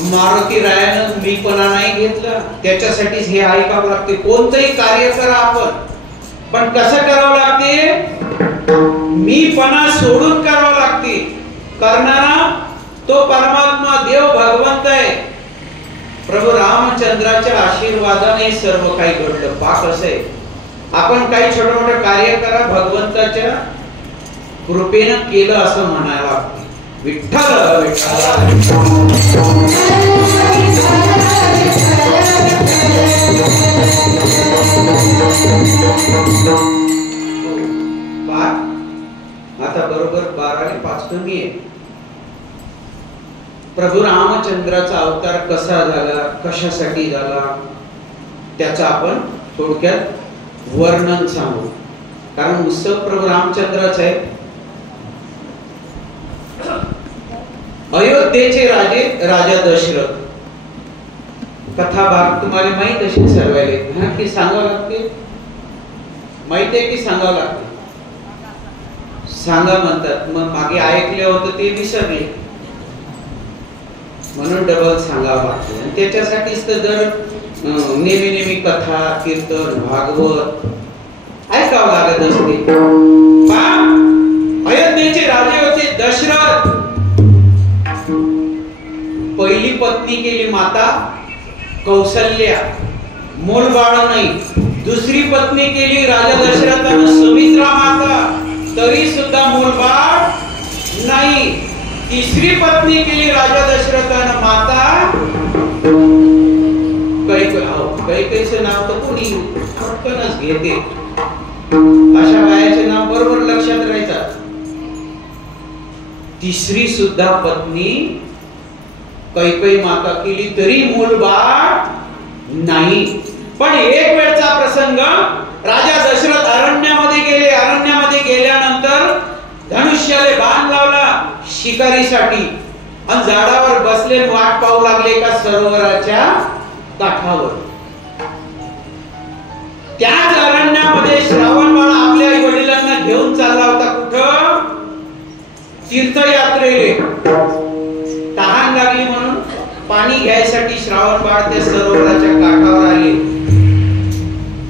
मारुती रायानं मीपणा नाही घेतला, त्याच्यासाठीच हे ऐकावं लागते. कोणतंही कार्य करा आपण, पण कसं करावं लागते? मीपणा सोडून करावं लागते. करणारा तो परमात्मा देव भगवंत आहे. प्रभू रामचंद्राच्या आशीर्वादाने सर्व काही घडलं. पाक असं आहे, आपण काही छोटे मोठे कार्य करा, भगवंताच्या कृपेनं केलं असं म्हणायला लागते. विठ्ठल विठ्ठल. आता बरोबर 12:05 कमी आहे. प्रभू रामचंद्राचा अवतार कसा झाला, कशासाठी झाला, त्याचं आपण थोडक्यात वर्णन सांगू, कारण उत्सव प्रभू रामचंद्राचा आहे. अयोध्येचे राजे राजा दशरथ, कथा भाग तुम्हाला माहित असेल सर्वांना, की सांगावं लागते? माहित आहे की सांगावं लागते? सांगा म्हणतात, मग मागे ऐकले होतं ते विसरले, म्हणून डबल सांगावं लागतं. आणि त्याच्यासाठीच तर जर नेहमी नेहमी कथा कीर्तन भागवत ऐकावं लागत असते. अयोध्येचे राजे होते दशरथ. पहिली पत्नी केली माता कौसल्या, मूलबाळ नाही. दुसरी पत्नी केली राजा दशरथानं सुमित्रा माता, तरी सुद्धा मूलबाळ नाही. तिसरी पत्नी केली राजा दशरथानं माता कैकेयीचं नाव तर कोणी पटकनच घेते, अशा बायाचे नाव बरोबर लक्षात राहायचं. तिसरी सुद्धा पत्नी कैकेयी माता केली, तरी मूलबाळ नाही. पण एक वेळचा प्रसंग, राजा दशरथ अरण्यामध्ये गेले. अरण्यामध्ये गेल्यानंतर धनुष्याले बाण लावला शिकारीसाठी, आणि झाडावर बसले, वाट पाहू लागले का सरोवराच्या काठावर. त्याच अरण्यामध्ये श्रावणबाळ आपल्या आई वडिलांना घेऊन चालला होता. कुठं? तीर्थयात्रेले. तहान लागली म्हणून पाणी घ्यायसाठी श्रावणबाळ त्या सरोवराच्या काठावर आले.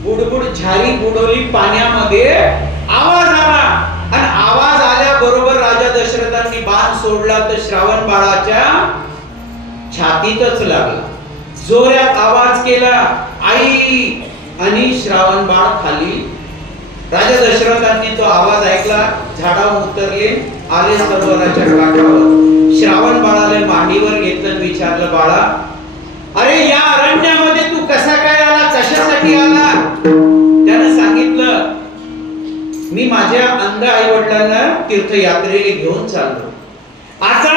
बुडबुड झारी बुडवली पाण्यामध्ये, आवाज आला, आणि आवाज आल्याबरोबर राजा दशरथांनी बाण सोडला तर श्रावण बाळाच्या छातीतच लागला. जोरात आवाज केला आई, आणि श्रावण बाळ खाली. राजा दशरथांनी तो आवाज ऐकला, झाडावर उतरले, आले सरोवराच्या काठावर. श्रावण बाळाला मांडीवर घेतलं, विचारलं बाळा, अरे या अरण्यामध्ये तू कसा काय आला, कशासाठी आला? त्यानं सांगितलं, मी माझ्या अंध आई वडिलांना तीर्थयात्रेला घेऊन चाललो. आता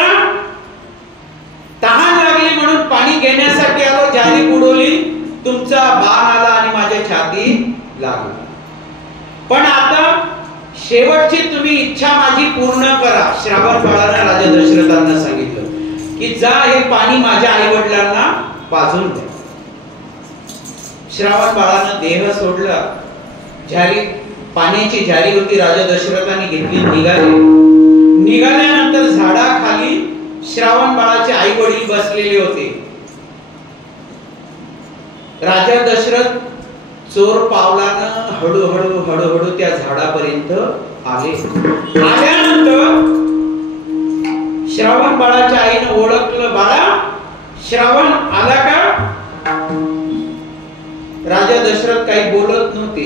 तहान लागली म्हणून पाणी घेण्यासाठी आलो, जारी बुडवली, तुमचा बाण आला आणि माझ्या छाती लागला. पण आता शेवटची तुम्ही इच्छा माझी पूर्ण करा. श्रावण बाळानं राजा दशरथांना सांगितलं की जा हे पाणी माझ्या आई वडिलांना पाजून द्या. श्रावण बाळानं देह सोडला. झारी पाण्याची झारी होती, राजा दशरथांनी घेतली, निघाले. निघाल्यानंतर झाडाखाली श्रावण बाळाचे आई वडील बसलेले होते. राजा दशरथ चोर पावलानं हळूहळू हळूहळू त्या झाडापर्यंत आले. आल्यानंतर श्रावण बाळाच्या आईने ओळखलं, बाळा श्रावण आला का? राजा दशरथ काही बोलत नव्हते.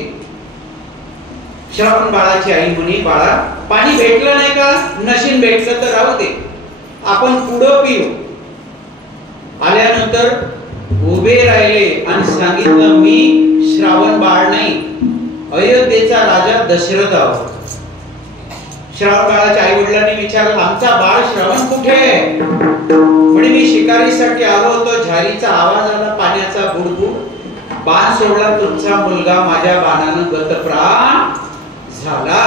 श्रावण बाळाची आई म्हणे, बाळा पाणी भेटलं नाही का? नशीन भेटलं तर राहू दे, आपण पुढं पिऊ. आल्यानंतर उभे राहिले आणि सांगितलं, मी श्रावण बाळ नाही, अयोध्येचा राजा दशरथ आहोत. श्रावण बाळाच्या आई वडिलांनी विचारलं, आमचा बाळ श्रावण कुठे आहे? म्हणे, मी शिकारीसाठी आलो होतो, झारीचा आवाज आला, पाण्याचा बुडबुड, बाण सोडला तुमचा मुलगा, माझ्या बाणानं गतप्राण झाला.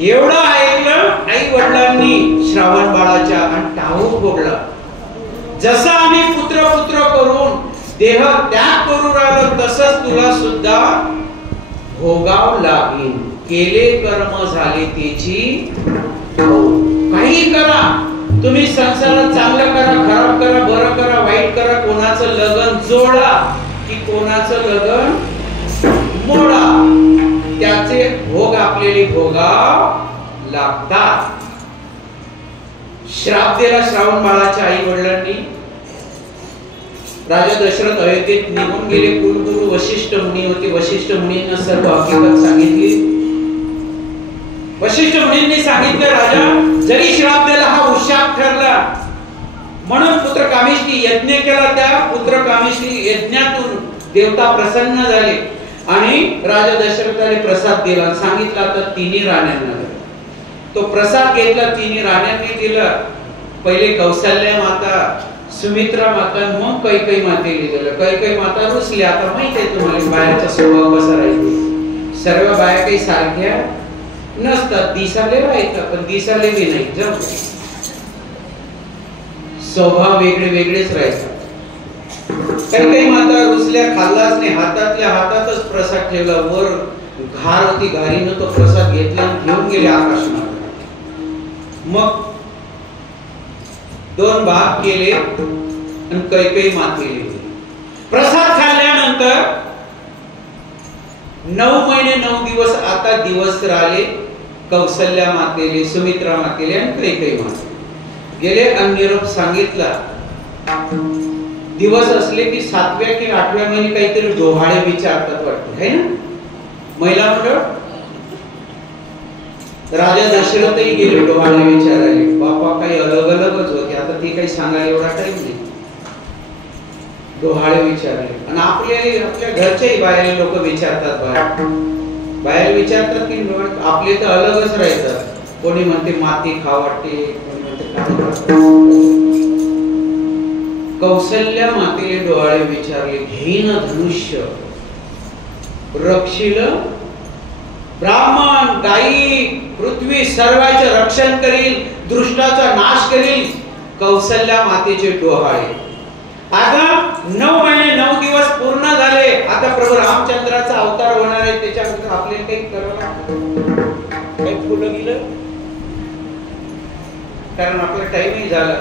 एवढं ऐकलं आई वडिलांनी श्रावण बाळाच्या आणि टाहू फोडला. जसं आम्ही पुत्र पुत्र करून देह त्याग करू राहिलो, तसंच तुला सुद्धा भोगाव लागेल. केले कर्म झाले त्याची. काही करा तुम्ही, संसारात चांगलं करा, खराब करा, बरं करा, वाईट करा, कोणाचं लगन जोडा की कोणाचं लगन मोडा, त्याचे भोग आपल्याला भोगाव लागतात. श्राप दिला श्रावण बाळाच्या आई वडिलांनी. राजा दशरथ अयोध्येत निघून गेले. कुलगुरु वशिष्ठ मुनी होते. वशिष्ठ मुनींना सर्व हकीकत सांगितली. वशिष्ठ मुनींनी सांगितलं, राजा जरी श्राप दिला हा उशाप ठरला, म्हणून पुत्रकामेष्टी यज्ञ केला. त्या पुत्रकामेष्टी यज्ञातून देवता प्रसन्न झाले आणि राजा दशरथाने प्रसाद दिला. सांगितलं आता तिन्ही राण्यांना. तो प्रसाद घेतला, तिन्ही राण्यांनी दिला. पहिले कौशल्या माता, सुमित्रा माता, मग कैकेयी मातेला दिलं. कैकेयी माता रुसली. आता माहित आहे तुम्हाला बायाचा स्वभाव कसा राहील. सर्व बाया काही सारख्या नसतात, दिसाले राहतात पण दिसाले बी नाही. जम स्वभाव वेगळे वेगळेच राहतात. कैकेयी माता रुसल्या, खाल्लाच नाही. हातातल्या हातातच प्रसाद ठेवला. वर घार होती, घारीनं तो प्रसाद घेतला आणि घेऊन गेले आकाशमार्गाने. मग दोन भाग केले आणि कैकेयी मातेला दिले. प्रसाद खाल्ल्यानंतर 9 महिने 9 दिवस आता दिवस राहिले. कौशल्या मातेले, सुमित्रा मातेले आणि कैकेयी मातेले गेले आणि निरोप सांगितला. दिवस असले की 7व्या की 8व्या महिने काहीतरी डोहाळे विचारतात वाटतं, है ना महिला मंडळ. राजा दशरथही गेले डोहाळे विचारायला. बापा काही अलग अलगच होते. आता ती काही सांगायला एवढा टाइम नाही. डोहाळे विचारले आणि आपल्या घरच्याही बाहेर लोक विचारतात. बाहेर विचारतात की आपले तर अलगच राहतात. कोणी म्हणते माती खाव वाटते, कोणी म्हणते काय. कौशल्या मातेले डोहाळे विचारले, घेईन धनुष्य, रक्षील ब्राह्मण, गायी, पृथ्वी सर्वांचे रक्षण करील, दुष्टाचा नाश करील. कौशल्या मातेचे डोहाळे. आता 9 महिने 9 दिवस पूर्ण झाले. आता प्रभू रामचंद्राचा अवतार होणार आहे. त्याच्यानंतर आपल्याला काही करावं, काही फुलं गेलं, कारण आपला टाइमही झाला.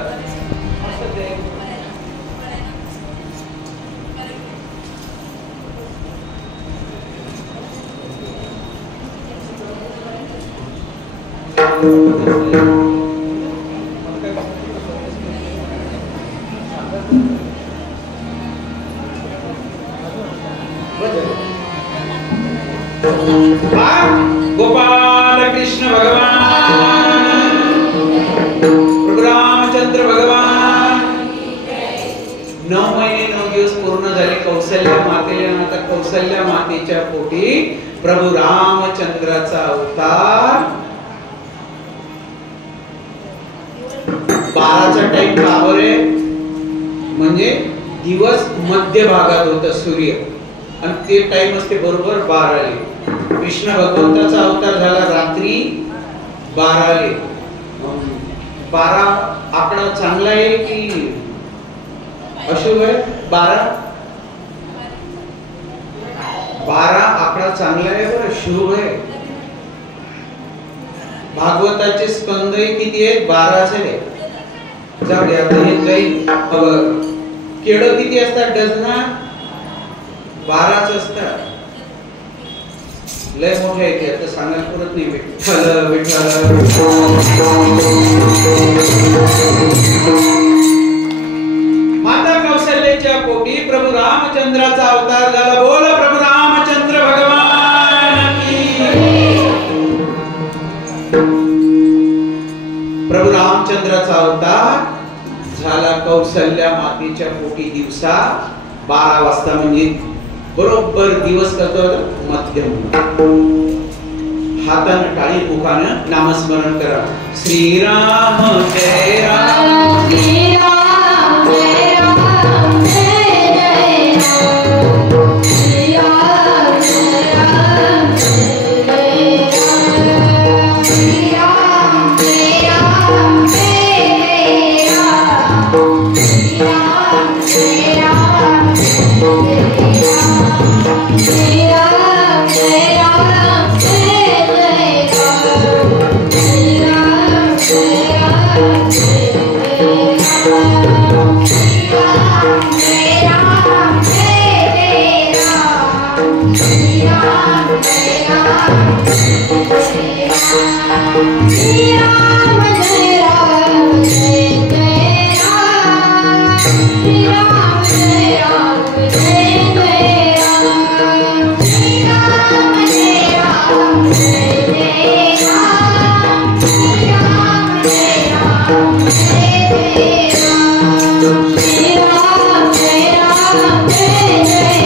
गोपाल कृष्ण भगवान, रामचंद्र भगवान. 9 महिने 9 दिवस पूर्ण झाले. कौशल्या मातेला. आता कौशल्या मातेच्या पोटी प्रभू रामचंद्राचा अवतार. 12चा टाइम पावर आहे, म्हणजे दिवस मध्य भागात होता सूर्य, आणि ते टाइम असते बरोबर 12 कृष्ण भगवंताचा अवतार झाला रात्री 12. 12 आकडा चांगला आहे की अशुभ आहे? 12 आकडा चांगला आहे बरं, शुभ आहे. भागवताचे स्कंद किती आहेत? 12 आहे. जाऊ दे आता हे काही केळं किती असतात डझना? 12च असतात. लय मोठे आहेत आता सांगायला पुरत नाही. विठ्ठल विठ्ठल माता कौशल्याच्या पोटी प्रभू रामचंद्राचा अवतार झाला. बोला प्रभू रामचंद्र भगवान की. प्रभू रामचंद्राचा अवतार झाला कौशल्या मातेच्या पोटी दिवसा 12 वाजता, म्हणजे बरोबर दिवस करतो मध्यम. हातानं टाळी मुखानं नामस्मरण करा. श्रीराम जय राम श्रीराम जय राम जय जय राम. श्रीराम जय राम जय राम. श्रीराम जय राम जय राम. श्रीराम जय राम जय राम. श्रीराम जय राम जय जय राम. श्रीराम जय राम जय राम. श्रीराम जय राम जय जय राम. श्रीराम जय राम जय राम. श्रीराम जय राम जय जय राम. श्रीराम जय राम जय जय राम. श्रीराम जय राम जय जय राम. श्रीराम जय राम जय जय राम. श्रीराम जय राम जय जय राम. श्रीराम जय राम जय जय राम. श्रीराम जय राम जय जय राम. श्रीराम जय राम श्रीराम जय राम जय जय राम. श्रीराम जय राम जय जय राम. श्रीराम जय राम जय जय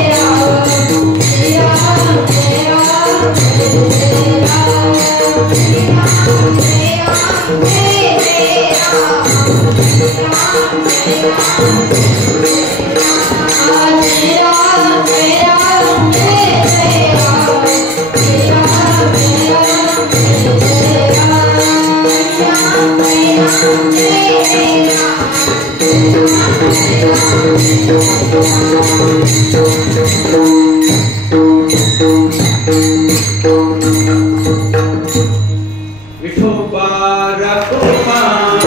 विठोबा रघुमाई.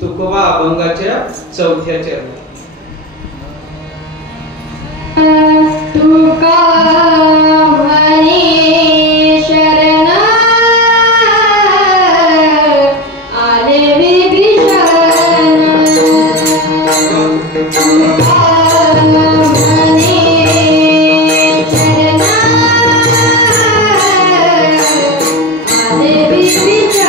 तुकोबा अभंगाच्या 4थ्या चरणी. तुका म्हणे शरण आले विभीषण. तुका म्हणे शरण आले विभीषण.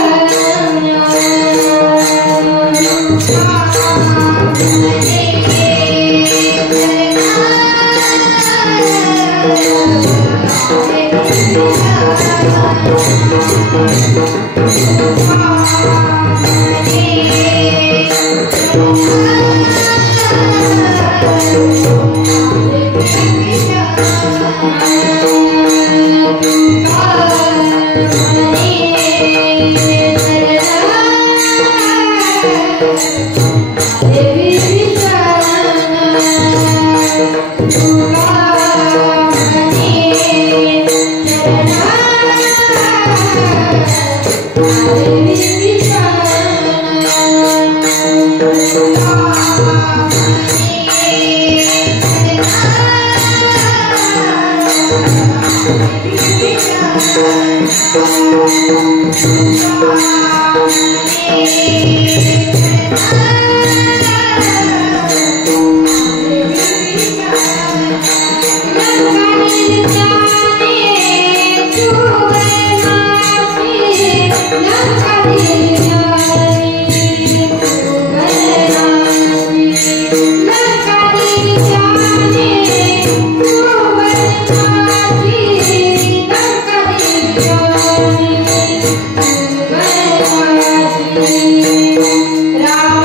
Ram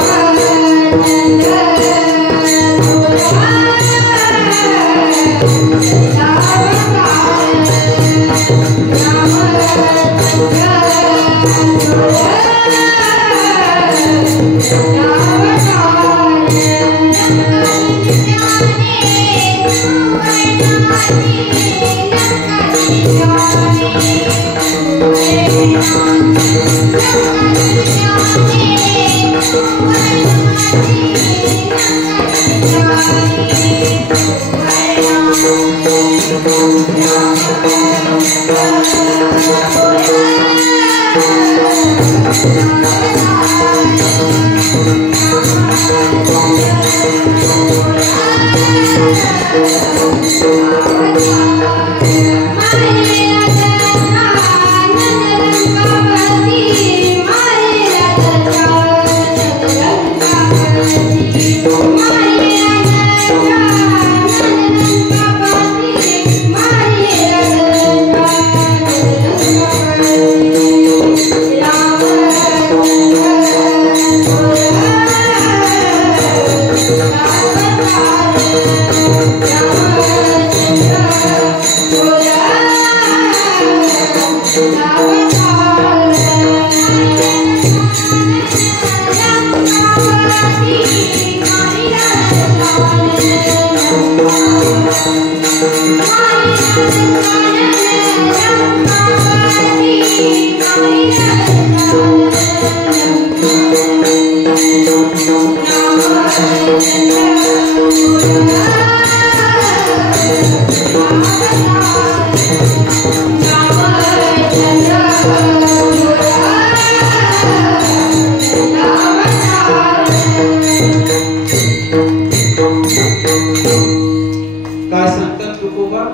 काय सांगतात तुकोबा?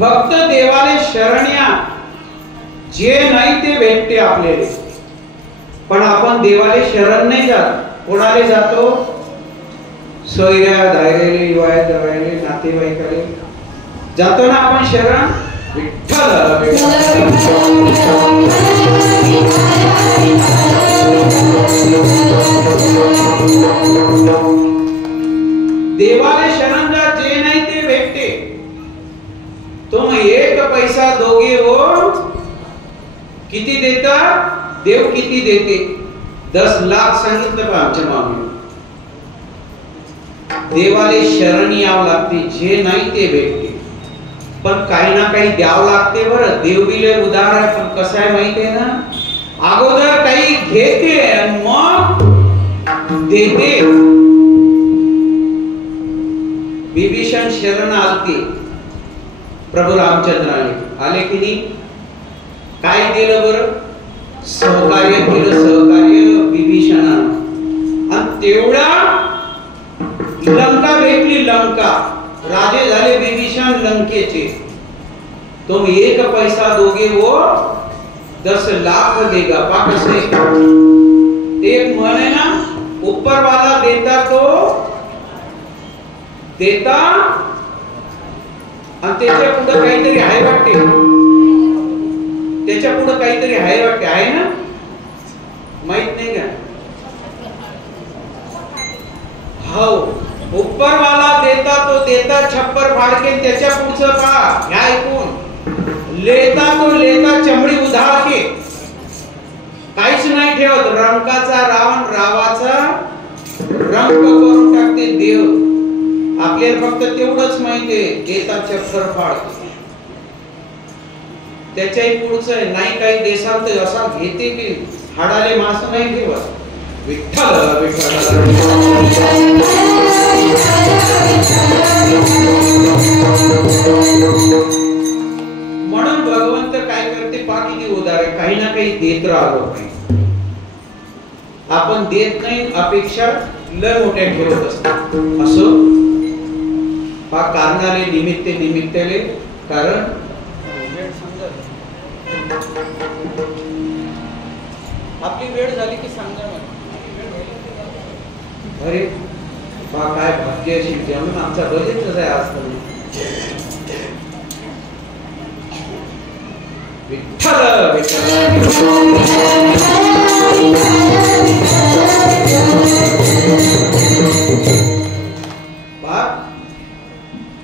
फक्त देवाले शरण या, जे नाही ते भेटते आपल्याला. पण आपण देवाले शरण नाही जात. कोणाले जातो? सोयऱ्या दायरेले, युवाय दवायले, नातेवाईकाले जातो ना आपण शरण. विठ्ठल देवाले शरण जा, जे नाही ते भेटते. तुम एक पैसा दोगे हो, किती देता? देव किती देते? 10 लाख सांगितलं का आमच्या मामी. देवाले शरण यावं लागते, जे नाही ते भेटते. पण काही ना काही द्यावं लागते. बरं, देव बिले उदार आहे, पण कसं आहे माहिती आहे ना, अगोदर काही घेते आणि मग देते. विभीषण शरण आलते प्रभू रामचंद्राने, आले की नाही? काय दिलं बरं? सहकार्य केलं, सहकार्य विभीषणानं. आणि तेवढा लंका भेटली. लंका राजे झाले विभीषण लंकेचे. तुम एक पैसा दोगे वो 10 लाख देगा. पा कसे एक म्हण आहे ना, ऊपर वाला देता तो देता, आणि त्याच्या पुढे काहीतरी आहे वाटते. त्याच्या पुढे काहीतरी आहे वाटते. आहे ना? माहित नाही का? हो, ऊपर वाला देता तो देता छप्पर फाड़के. त्याच्या पुढचं पहा, ह्या ऐकून, लेता तो लेता चमडी उधार के. काहीच नाही ठेवत. रंकाचा रावण, रावाचा रंग करून टाकते देव. आपल्याला फक्त तेवढंच माहितीये, देता छप्पर फाड़के. त्याच्याही पुढचं नाही. काही देशात असा घेते की हाडाले मास नाही ठेवत. विठ्ठल विठ्ठल म्हणून भगवंत काय करते? किती उदार आहे. काही ना काही देत राहतो. आपण देत नाही, अपेक्षा लय मोठ्या ठेवत असतो. असं कारणाले निमित्ताले. कारण आपली वेळ झाली की सांगा मला. अरे काय भाग्याशी म्हणून आमचा बजेटच आहे आज. विठ्ठल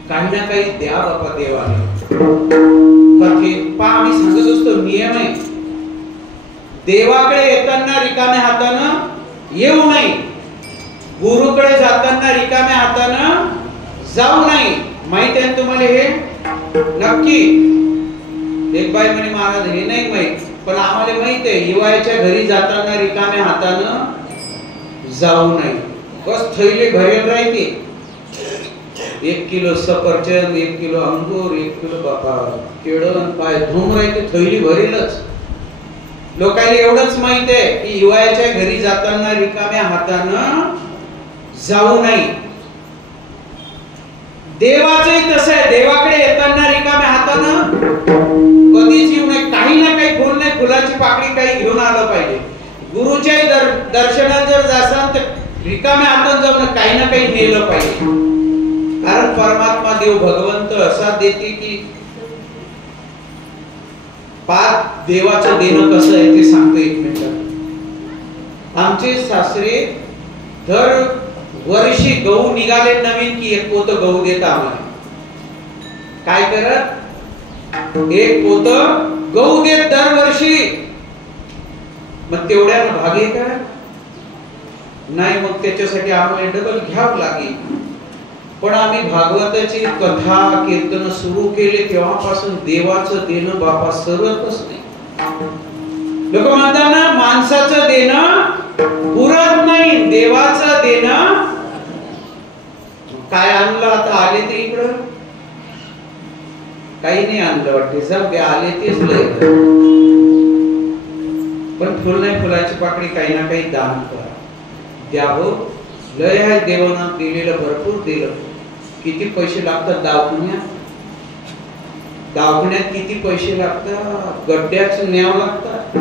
काही ना काही द्या बाबा देवाने. आम्ही सांगत असतो, नियम आहे, देवाकडे येताना रिकाम्या हातानं येऊ नये, गुरुकडे जाताना रिकाम्या हातानं जाऊ नये. माहित आहे तुम्हाला हे? नक्की. एक बाई म्हणे, महाराज हे नाही माहित, पण आम्हाला माहित आहे, युवाच्या घरी जाताना रिकाम्या हातानं जाऊ नये. बस थैले भरेल राहते. 1 किलो सफरचंद, 1 किलो अंगूर, 1 किलो बापा केळं पाय धूम राहते, थैली भरेलच. लोकांना एवढंच माहित आहे की युवाच्या घरी जाताना रिकाम्या हातानं जाऊ नये. देवाचंही तसं आहे, देवाकडे येताना रिकाम्या हातानं कधीच येऊ नये. काही ना काही फुल नाही, फुलाची पाकळी काही घेऊन आलं पाहिजे. गुरुच्या दर्शनात जर जासाल तर रिकाम्या हातानं जाऊन काही ना काही नेलं पाहिजे. कारण परमात्मा देव भगवंत असा देते की पाच देवाचं देणं कसं आहे ते सांगतो 1 मिनिट. आमचे सासरे दर वर्षी गहू निघाले नवीन की 1 पोत गहू देत आम्हाला. काय करत 1 पोत गहू देत दरवर्षी. मग तेवढ्यानं भागे का नाही, मग त्याच्यासाठी आम्हाला डबल घ्यावं लागेल. पण आम्ही भागवताची कथा कीर्तन सुरू केले तेव्हापासून देवाचं देणं बापा सरतच नाही. लोक म्हणतात ना माणसाचं देणं पुरत नाही, देवाचं देणं. काय आणलं आता आले ते इकडं काही नाही आणलं वाटते, जाऊ दे आले तेच लय. पण फुल नाही, फुलाची पाकळी काही ना काही दान करा, द्यावं. लय आहे देवानं दिलेलं, भरपूर दिलं. किती पैसे लागतात दवाखान्यात, दवाखान्यात किती पैसे लागतात, गड्ड्याच न्यावं लागतात.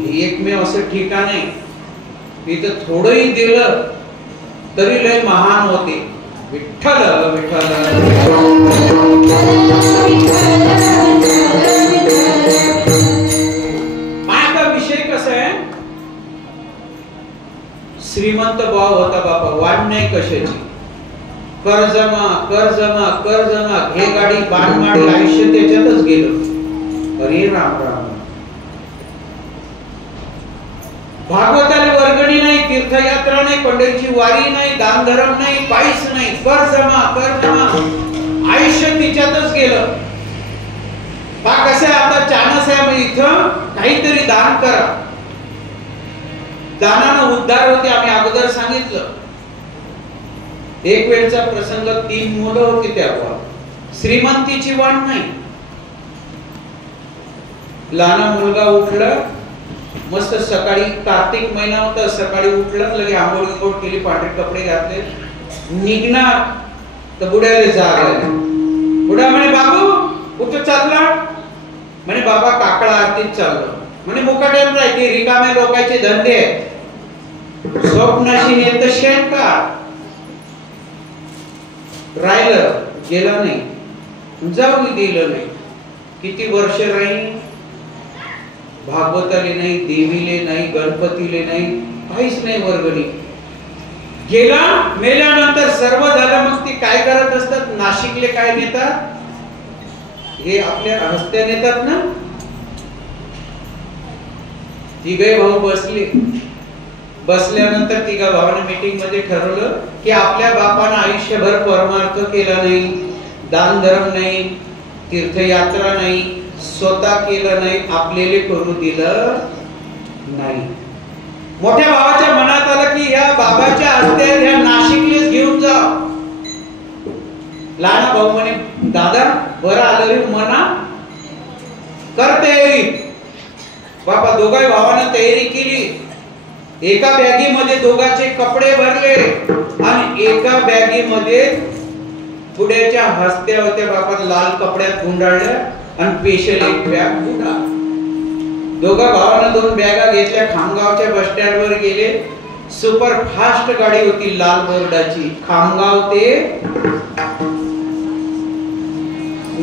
हे एकमेव असं ठिकाण आहे तिथं थोडंही दिलं तरी लय महान होते. विठ्ठल विठ्ठल. माझा विषय कसा आहे, श्रीमंत भाव होता बापा, वाढ नाही कशाची. कर्जमा कर्जमा कर्जमा, घे गाडी बाणमाडी, आयुष्य त्याच्यातच गेलं. अरे राम राम. भागवताला वर्गणी नाही, तीर्थयात्रा नाही, पंढरीची वारी नाही, दान धर्म नाही, पायस नाही, कर्जमा कर्जमा, आयुष्य तिच्यातच गेलं. पा कसं आहे आता चानस आहे, मग इथं काहीतरी दान करा. दानानं उद्धार होते. आम्ही अगोदर सांगितलं. एक वेळचा प्रसंग, 3 मुलं होती तेव्हा, श्रीमंतीची वाण नाही. लहान मुलगा उठला, मस्त सकाळी कार्तिक महिना होता, सकाळी उठला लगे आंघोळ केली, पांढरे कपडे घातले, निघणार तर बुड्याला जाग आली. बुडा म्हणे बाबू कुठं चालला? म्हणे बाबा काकडा आरतीत चाललो. म्हणे मुकाट्यात राहते, रिकाम्या लोकांचे धंदे आहेत, स्वप्नाशी येत शेण का राहिलं, गेला नाही, जाऊ दिलं नाही. किती वर्ष राहील, भागवताले नाही, देवीले नाही, गणपतीले नाही, काहीच नाही वर्गणी. गेला, मेल्यानंतर सर्व झालं. मग ती काय करत असतात, नाशिकले काय नेतात, हे आपल्या हस्ते नेतात ना. तिघे भाऊ बसले. बसल्यानंतर तिघा भावाने मीटिंग मध्ये ठरवलं की आपल्या बापानं आयुष्यभर परमार्थ केला नाही, दान धर्म नाही, तीर्थयात्रा नाही, स्वतः केलं नाही, आपल्याला करू दिलं नाही. मोठ्या भावाच्या मनात आलं की या बाबाच्या हस्ते या नाशिकलेच घेऊन जा. लहान भाऊ म्हणे दादा बरं आलं रे, मना कर तयारी. बाबा दोघा भावानं तयारी केली. एका बॅगीमध्ये दोघांचे कपडे भरले आणि एका बॅगीमध्ये पुढ्याच्या हस्त्या होत्या बापा, लाल कपड्यात गुंडाळल्या आणि स्पेशल एक बॅग बुडा. दोघा भावानं 2 बॅगा घेतल्या, खामगावच्या बस स्टँड वर गेले. सुपर फास्ट गाडी होती लाल बोर्डाची, खामगाव ते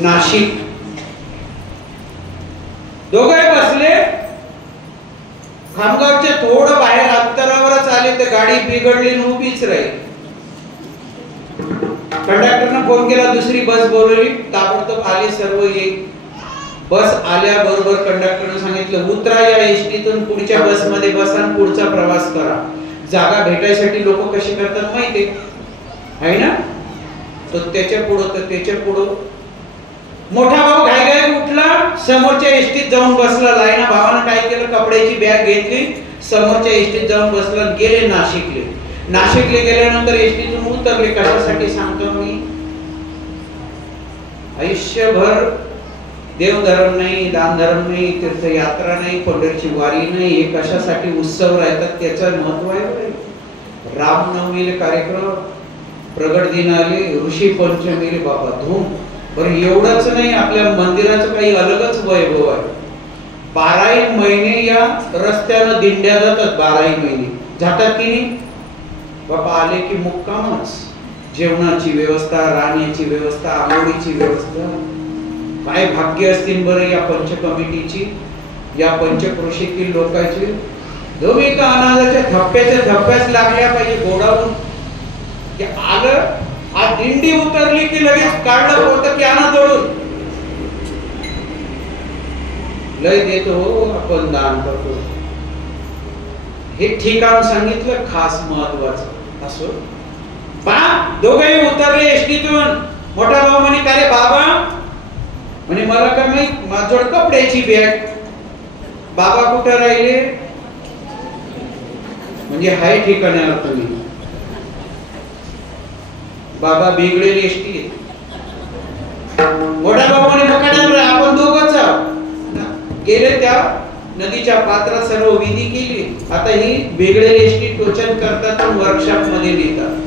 नाशिक. दोघे बसले. खामगावच्या थोडं बाहेर अंतरावरच आले तर गाडी बिघडली आणि उभीच राहिली. कंडक्टरने फोन केला, दुसरी बस बोलवली, ताबडतोब आले सर्व. एक बस आल्याबरोबर कंडक्टरने सांगितलं उतरा या एसटीतून, पुढच्या बस मध्ये बसा आणि पुढचा प्रवास करा. जागा भेटायसाठी लोक कशी करतात माहिती आहे ना. तो त्याच्या पुढं मोठा भाऊ घाईघाई उठला, समोरच्या एसटीत जाऊन बसला. लाईना भावानं काय केलं, कपड्याची बॅग घेतली, समोरच्या एसटीत जाऊन बसला, गेले नाशिकले. नाशिकला गेल्यानंतर एसटीतून उतरले, कशासाठी सांगतो मी, आयुष्यभर देवधर्म नाही, दानधर्म नाही, तीर्थयात्रा नाही, पंढरीची वारी नाही, हे कशासाठी उत्सव राहतात त्याचं महत्व आहे. रामनवमीले कार्यक्रम, प्रगट दिन आले, ऋषी पंचमीले बाबा धूम. बरं एवढंच नाही, आपल्या मंदिराचं काही अलगच वैभव आहे. 12 महिने या रस्त्यानं दिंड्या जातात, 12 महिने जातात की नाही बाबा. आले की मुक्कामच, जेवणाची व्यवस्था, राहण्याची व्यवस्था, आंघोळीची व्यवस्था. काय भाग्य असतील बरं या पंच कमिटीची, या पंचक्रोशीतील लोकांची. जो एका अनाजाच्या धप्प्याच लागल्या पाहिजे गोडावून की आलं, आ दिंडी उतरली की लगेच काढलं होतं की आणा तोडून लय देतो, आपण दान करतो. हे ठिकाण सांगितलं खास महत्वाचं. असो बा, दोघेही उतरले एसटीतून. मोठा भाऊ म्हणे का रे बाबा, म्हणे मला काय माहित, माझ्याजवळ कपड्याची बॅग. बाबा कुठे राहिले, म्हणजे हाय ठिकाणाला तुम्ही. बाबा बिघडेल एसटी. मोठा भाऊ म्हणे मग आपण दोघंच गेले, त्या नदीच्या पात्रात सर्व विधी केली. आता ही बिघडेल एसटी टोचन करतात आणि वर्कशॉप मध्ये नेतात.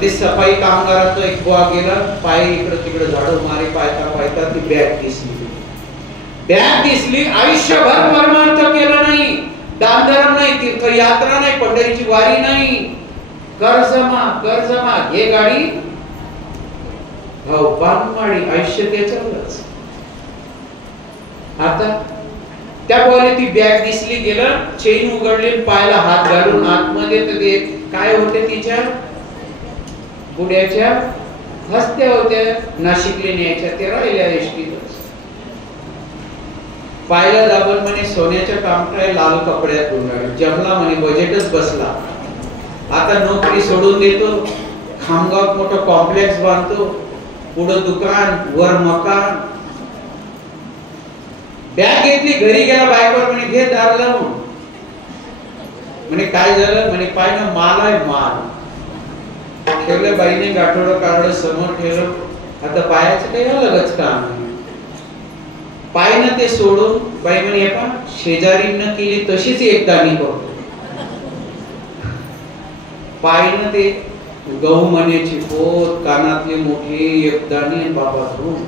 ते सफाई कामगाराचा एक बुवा गेला, पाय इकडे तिकडे झाडू मारे, पायता ती बॅग दिसली. आयुष्यभर परमार्थ केला नाही, दानधर्म नाही, तीर्थयात्रा नाही, पंढरीची वारी नाही, कर जमा हे गाडी भाऊ बांधमाडी, आयुष्य त्याच्यावरच. आता त्या बोले ती बॅग दिसली, गेलं चेन उघडली, पायाला हात घालून आतमध्ये तर ते काय होते, तिच्या बुड्याच्या हस्त्या होत्या, नाशिकले न्यायच्या, ते राहिल्या एसटीतच. पायाला दाबल म्हणे सोन्याच्या कामटाय, लाल कपड्यात गुंडाळी. जमला म्हणे, बजेटच बसला. आता नोकरी सोडून देतो, खामगावात मोठं कॉम्प्लेक्स बांधतो, पुढं दुकान, वर मकान. बॅग घेतली, घरी गेला, बायकोवर म्हणे घे दार लावून. म्हणे काय झालं, म्हणे पाय ना माल आहे, माल. ठेवलं बाईने, गाठोडं काढलं, समोर ठेवलं. आता पायाचं काही अलगच काम आहे. पायनं ते सोडून बाई म्हणे हे पण शेजारीनं केली तशीच एकदाणी करतो. पायनं ते गहू मण्याची पोत, कानातले मोठे एकदाणी, बाबा धरून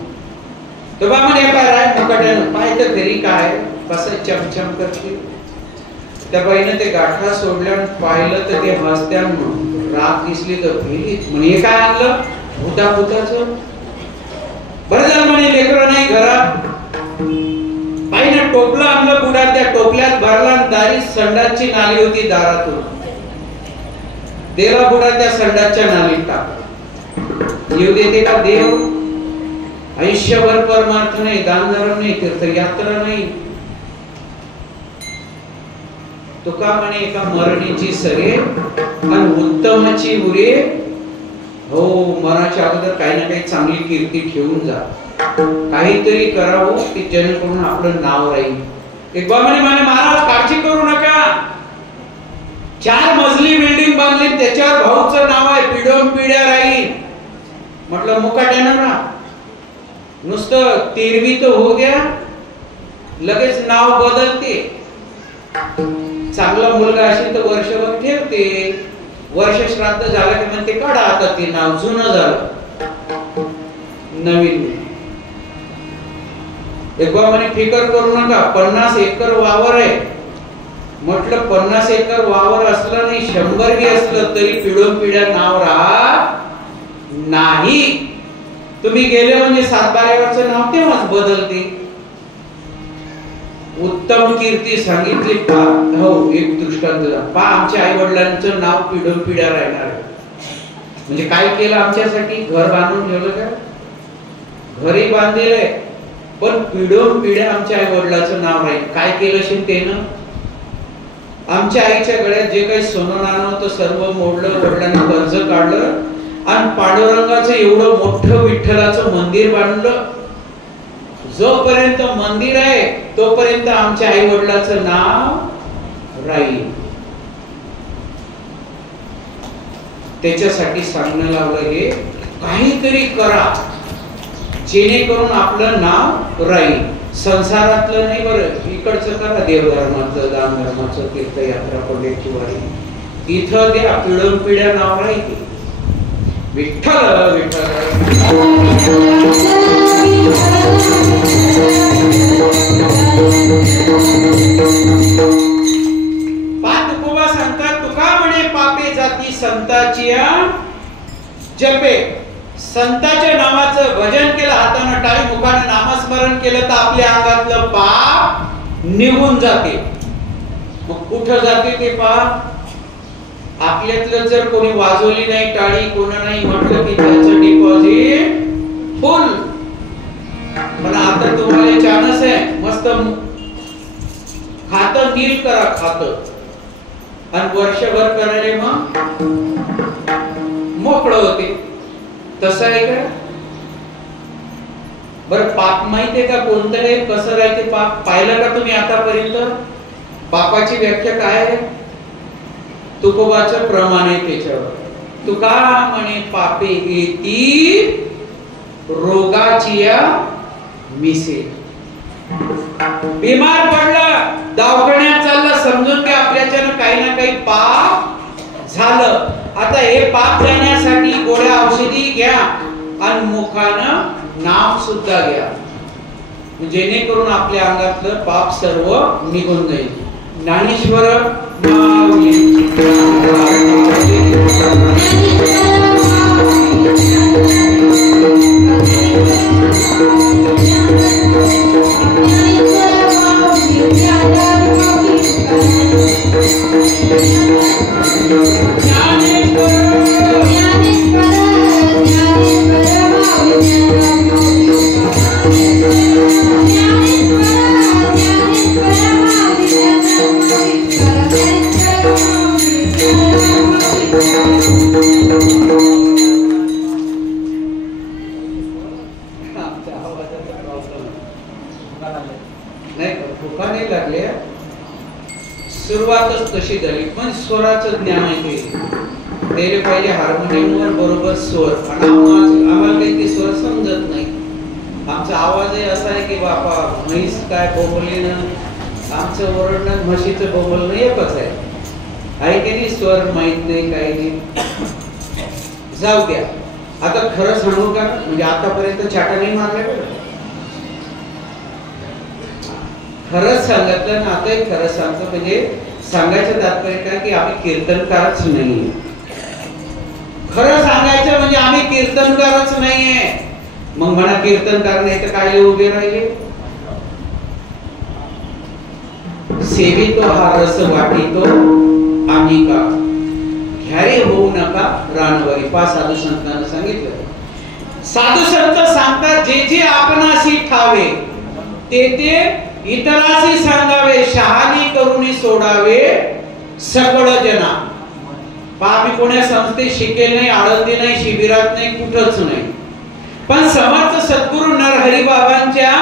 तो बा म्हणे काय राय मुकाट्यानं, पाय तर घरी काय कसं चमचम करते. त्या बाईनं ते गाठा सोडल्या, पाहिलं तर ते हसत्यानं राग दिसली तर भेलीच. म्हणे हे काय आणलं, भूताचं. बरं झालं म्हणे लेकरं नाही घरात. बाईनं टोपलं आणलं, बुडात त्या टोपल्यात भरला, दारी संडासची नाली होती दारातून, देवा बुडा त्या संडासच्या नालीत टाक. येऊ देते का देव. आयुष्यभर परमार्थ नाही, दानधर्म नाही, तीर्थयात्रा नाही. तुका म्हणे एका मरणीची सरे आणि उत्तमाची उरे. हो, मरणाच्या अगोदर काही ना काही चांगली कीर्ती ठेवून जा, काहीतरी करावं की जेणेकरून आपलं नाव राहील. एक बा म्हणे महाराज काळजी करू नका, 4 मजली बिल्डिंग बांधली, त्याच्यावर भाऊचं नाव आहे, पिढ्यान पिढ्या राहील. म्हटलं मुकाट्यानं ना, नुसतं तिरवी तर होऊ द्या, लगेच नाव बदलते. चांगला मुलगा असेल तर वर्षभर ठेवते, वर्ष श्राद्ध झालं की म्हणते काढा आता ते नाव, जुनं झालं नवीन. एक बा म्हणे फिकर करू नका, 50 एकर वावर आहे. म्हटलं 50 एकर वावर असलं नाही, 100 बी असलं तरी पिढोन पिढ्या नाव राहत नाही. तुम्ही गेले म्हणजे 7-12 नाव तेव्हाच बदलते. उत्तम कीर्ती सांगितली पा. हो, एक दृष्टांत पा, आमच्या आई वडिलांचं नाव पिढोन पिढ्या राहणार. म्हणजे काय केलं आमच्यासाठी, घर बांधून ठेवलं का, घरी बांधलेलं आहे, पण पिढोन पिढ्या आमच्या आई वडिलांचं नाव राहील. काय केलं असेल त्यानं, आमच्या आईच्या गळ्यात जे काही सोनं नाणं होतं सर्व मोडलं, वडिलांनी कर्ज काढलं आणि पांडुरंगाचं एवढं मोठं विठ्ठलाचं मंदिर बांधलं. जोपर्यंत मंदिर आहे तोपर्यंत आमच्या आई वडिलांचं नाव राहील. त्याच्यासाठी सांगणं लावलं हे काहीतरी करा जेणेकरून आपलं नाव राहील. संसारातलं नाही बरं, इकडचं करा, देवधर्माचं, दान धर्माचं, तीर्थयात्रा, पंढरीची वारी, इथं ते पिढ्यान पिढ्या नाव राहील. विठ्ठल विठ्ठल तुकोबा सांगतात, तुका म्हणे पापे जाती संताची जपे. संताच्या नावाचं भजन केलं, हातानं टाळी मुखानं नामस्मरण केलं तर आपल्या अंगातलं पाप निघून जाते. मग कुठं जाते ते पाप? आपल्यातलं जर कोणी वाजवली नाही टाळी, कोणा नाही म्हटलं की त्याचं डिपॉझिट फुल. पण आता तुम्हाला चान्स आहे, मस्त खातं नील करा खातं, आणि वर्षभर करायला मग मोकळं होते. तसं आहे का? बरं पाप माहितीये का कोणतं आहे, कसं राहते पाप? पाहिलं का तुम्ही आतापर्यंत? पापाची व्याख्या काय आहे? तुकोबाचं प्रमाण आहे त्याच्यावर. तुका म्हणे पापे येती रोगाची मिसे. बिमार पडलं, दवाखान्यात चाललं, समजून की आपल्याच्यानं काही ना काही पाप झालं. आता हे पाप जाण्यासाठी गोळ्या औषधी घ्या आणि मुखानं नाम सुद्धा घ्या, जेणेकरून आपल्या अंगातलं पाप सर्व निघून जाईल. ज्ञानेश्वर सुरुवातच तशी झाली, पण स्वराचं ज्ञान आहे ते पहिले हार्मोनियमवर बरोबर स्वर, आणि आम्हाला काही ते स्वर समजत नाही. आमचा आवाजही असा आहे की बापा म्हैस काय बोंबली ना, आमचं ओरडणं म्हशीचं बोंबलणं एकच आहे की नाही. स्वर माहित नाही काही नाही. जाऊ द्या, आता खरं सांगू का, म्हणजे आतापर्यंत चाटा नाही मारल्या, खरंच सांगितलं ना. आता खरं सांगतो, म्हणजे सांगायचं तात्पर्य काय की आम्ही कीर्तनकारच नाहीये. खरं सांगायचं म्हणजे आम्ही कीर्तनकारच नाहीये. मग म्हणा कीर्तनकार नाही तर काय उभे राहिले? सेवितो हा रस वाटितो आम्ही का, घ्यारे होऊ नका रानवरी. पाच साधू संतांना सांगितलं. साधू संत सांगतात, जे जे आपणाशी ठावे ते ते इतराशी सांगावे, शहाणी करून सोडावे सकळ जना. पापी कोण्या संस्थेत शिकेल नाही, आळंदी नाही, शिबिरात नाही, कुठंच नाही. पण समर्थ सद्गुरू नरहरी बाबांच्या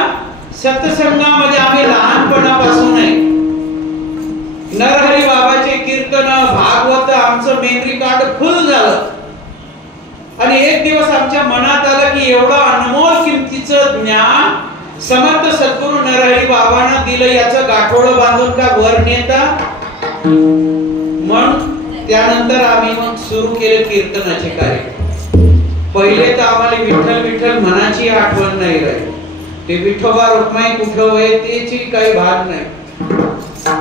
सत्संगामध्ये आम्ही लहानपणापासून आहे. नरहरी बाबाचे कीर्तन, भागवत आमचं मेमरी कार्ड फुल झालं. आणि एक दिवस आमच्या मनात आलं की एवढं अनमोल किमतीचं ज्ञान समर्थ सद्गुरू नरहरी बाबांना दिलं, याचं गाठोडं बांधून का वर नेता. मग त्यानंतर आम्ही मग सुरू केले कीर्तनाचे कार्यक्रम. पहिले तर आम्हाला विठ्ठल विठ्ठल मनाची आठवण नाही राहिली. ते विठोबा रुक्माई कुठं होय त्याची काही भाग नाही,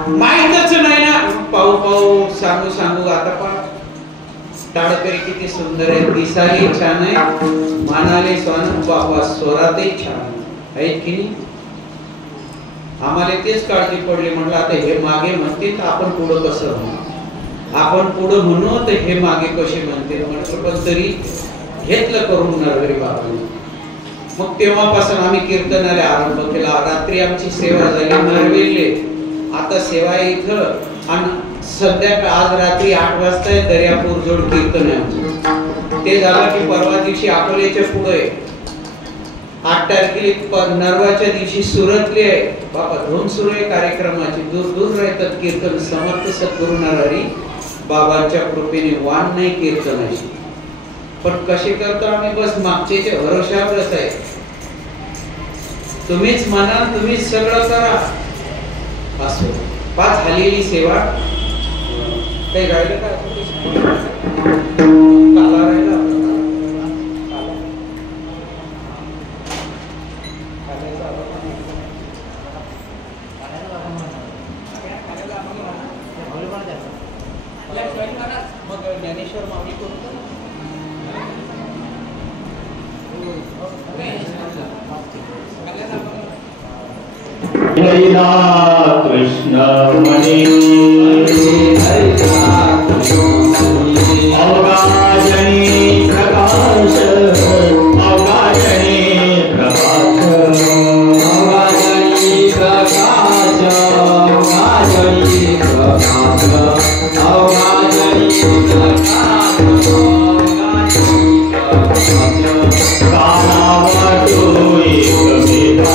माहीतच नाही ना. पाहू पाहू सांगू सांगू आता पहा टाळकरी किती सुंदर आहे, दिसायला छान आहे, मानाले स्वान बाबा स्वरातही छान आहेत की नाही. आम्हाला तेच काळजी पडली, म्हटलं आता हे मागे म्हणते तर आपण पुढं कसं म्हणू, आपण पुढं म्हणू तर हे मागे कसे म्हणते. म्हटलं पण तरी घेतलं करून नरहरी बाबांनी. मग तेव्हापासून आम्ही कीर्तनाला आरंभ केला. रात्री आमची सेवा झाली नरवेले, आता सेवा इथं, आणि सध्या आज रात्री 8 वाजता दर्यापूर जोड कीर्तन आहे आमचं. ते झालं की परवा दिवशी अकोल्याच्या पुढे 8 तारखेला नरवाच्या दिवशी सुरतले आहे. बाबा धूम सुरू आहे कार्यक्रमाची, दूर दूर राहतात कीर्तन. समर्थ सद्गुरू नरहरी बाबांच्या कृपेने वाण नाही कीर्तनाची, पण कसे करतो आम्ही बस मागच्याच्या भरोशावरच आहे. तुम्हीच म्हणा, तुम्हीच सगळं करा असं. 5 झालेली सेवा काही राहिलं का? काला राहिला मग ज्ञानेश्वर माऊली कोणतं? हरिदा कृष्ण मणि अवगाजनी प्रकाश अवगाजनी प्रकाश अवगाजनी प्रकाश अवगाजनी प्रकाश अवगाजनी प्रकाश कालावटो एकमेका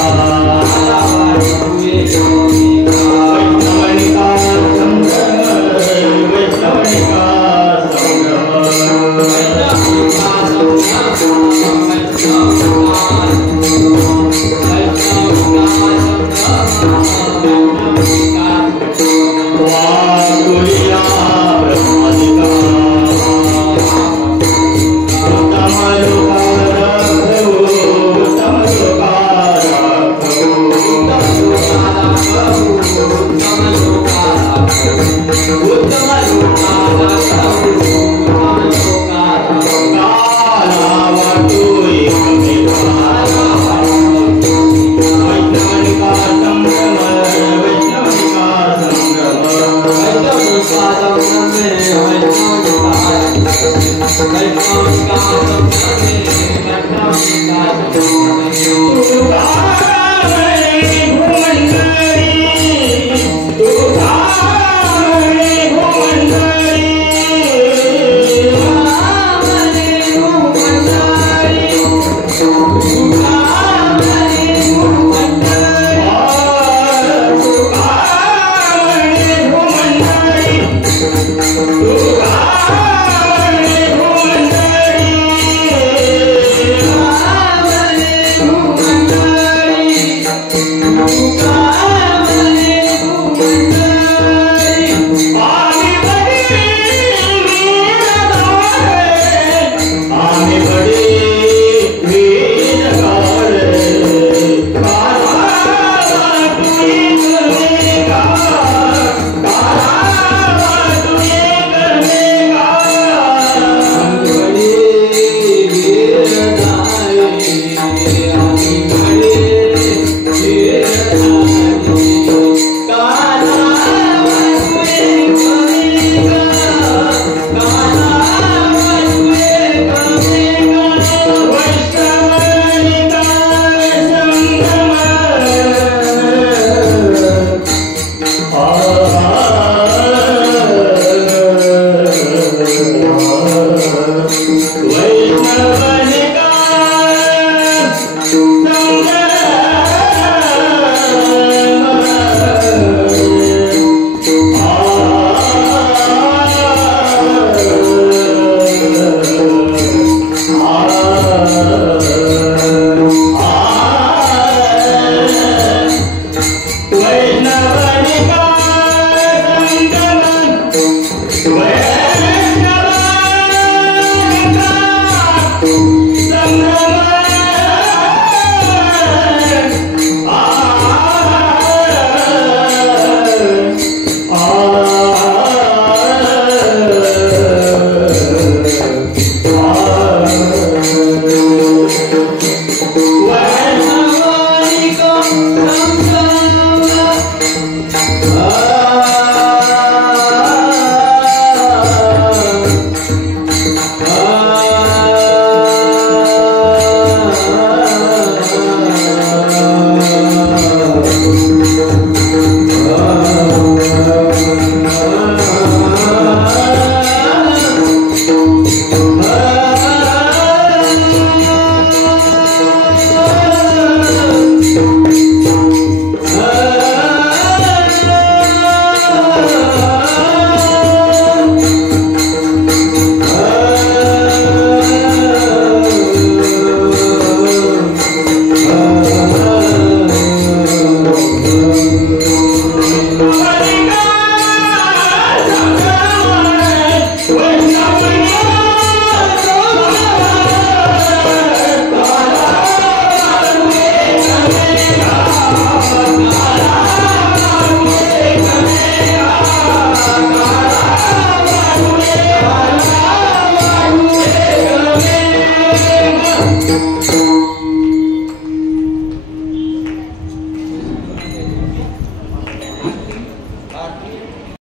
Wait,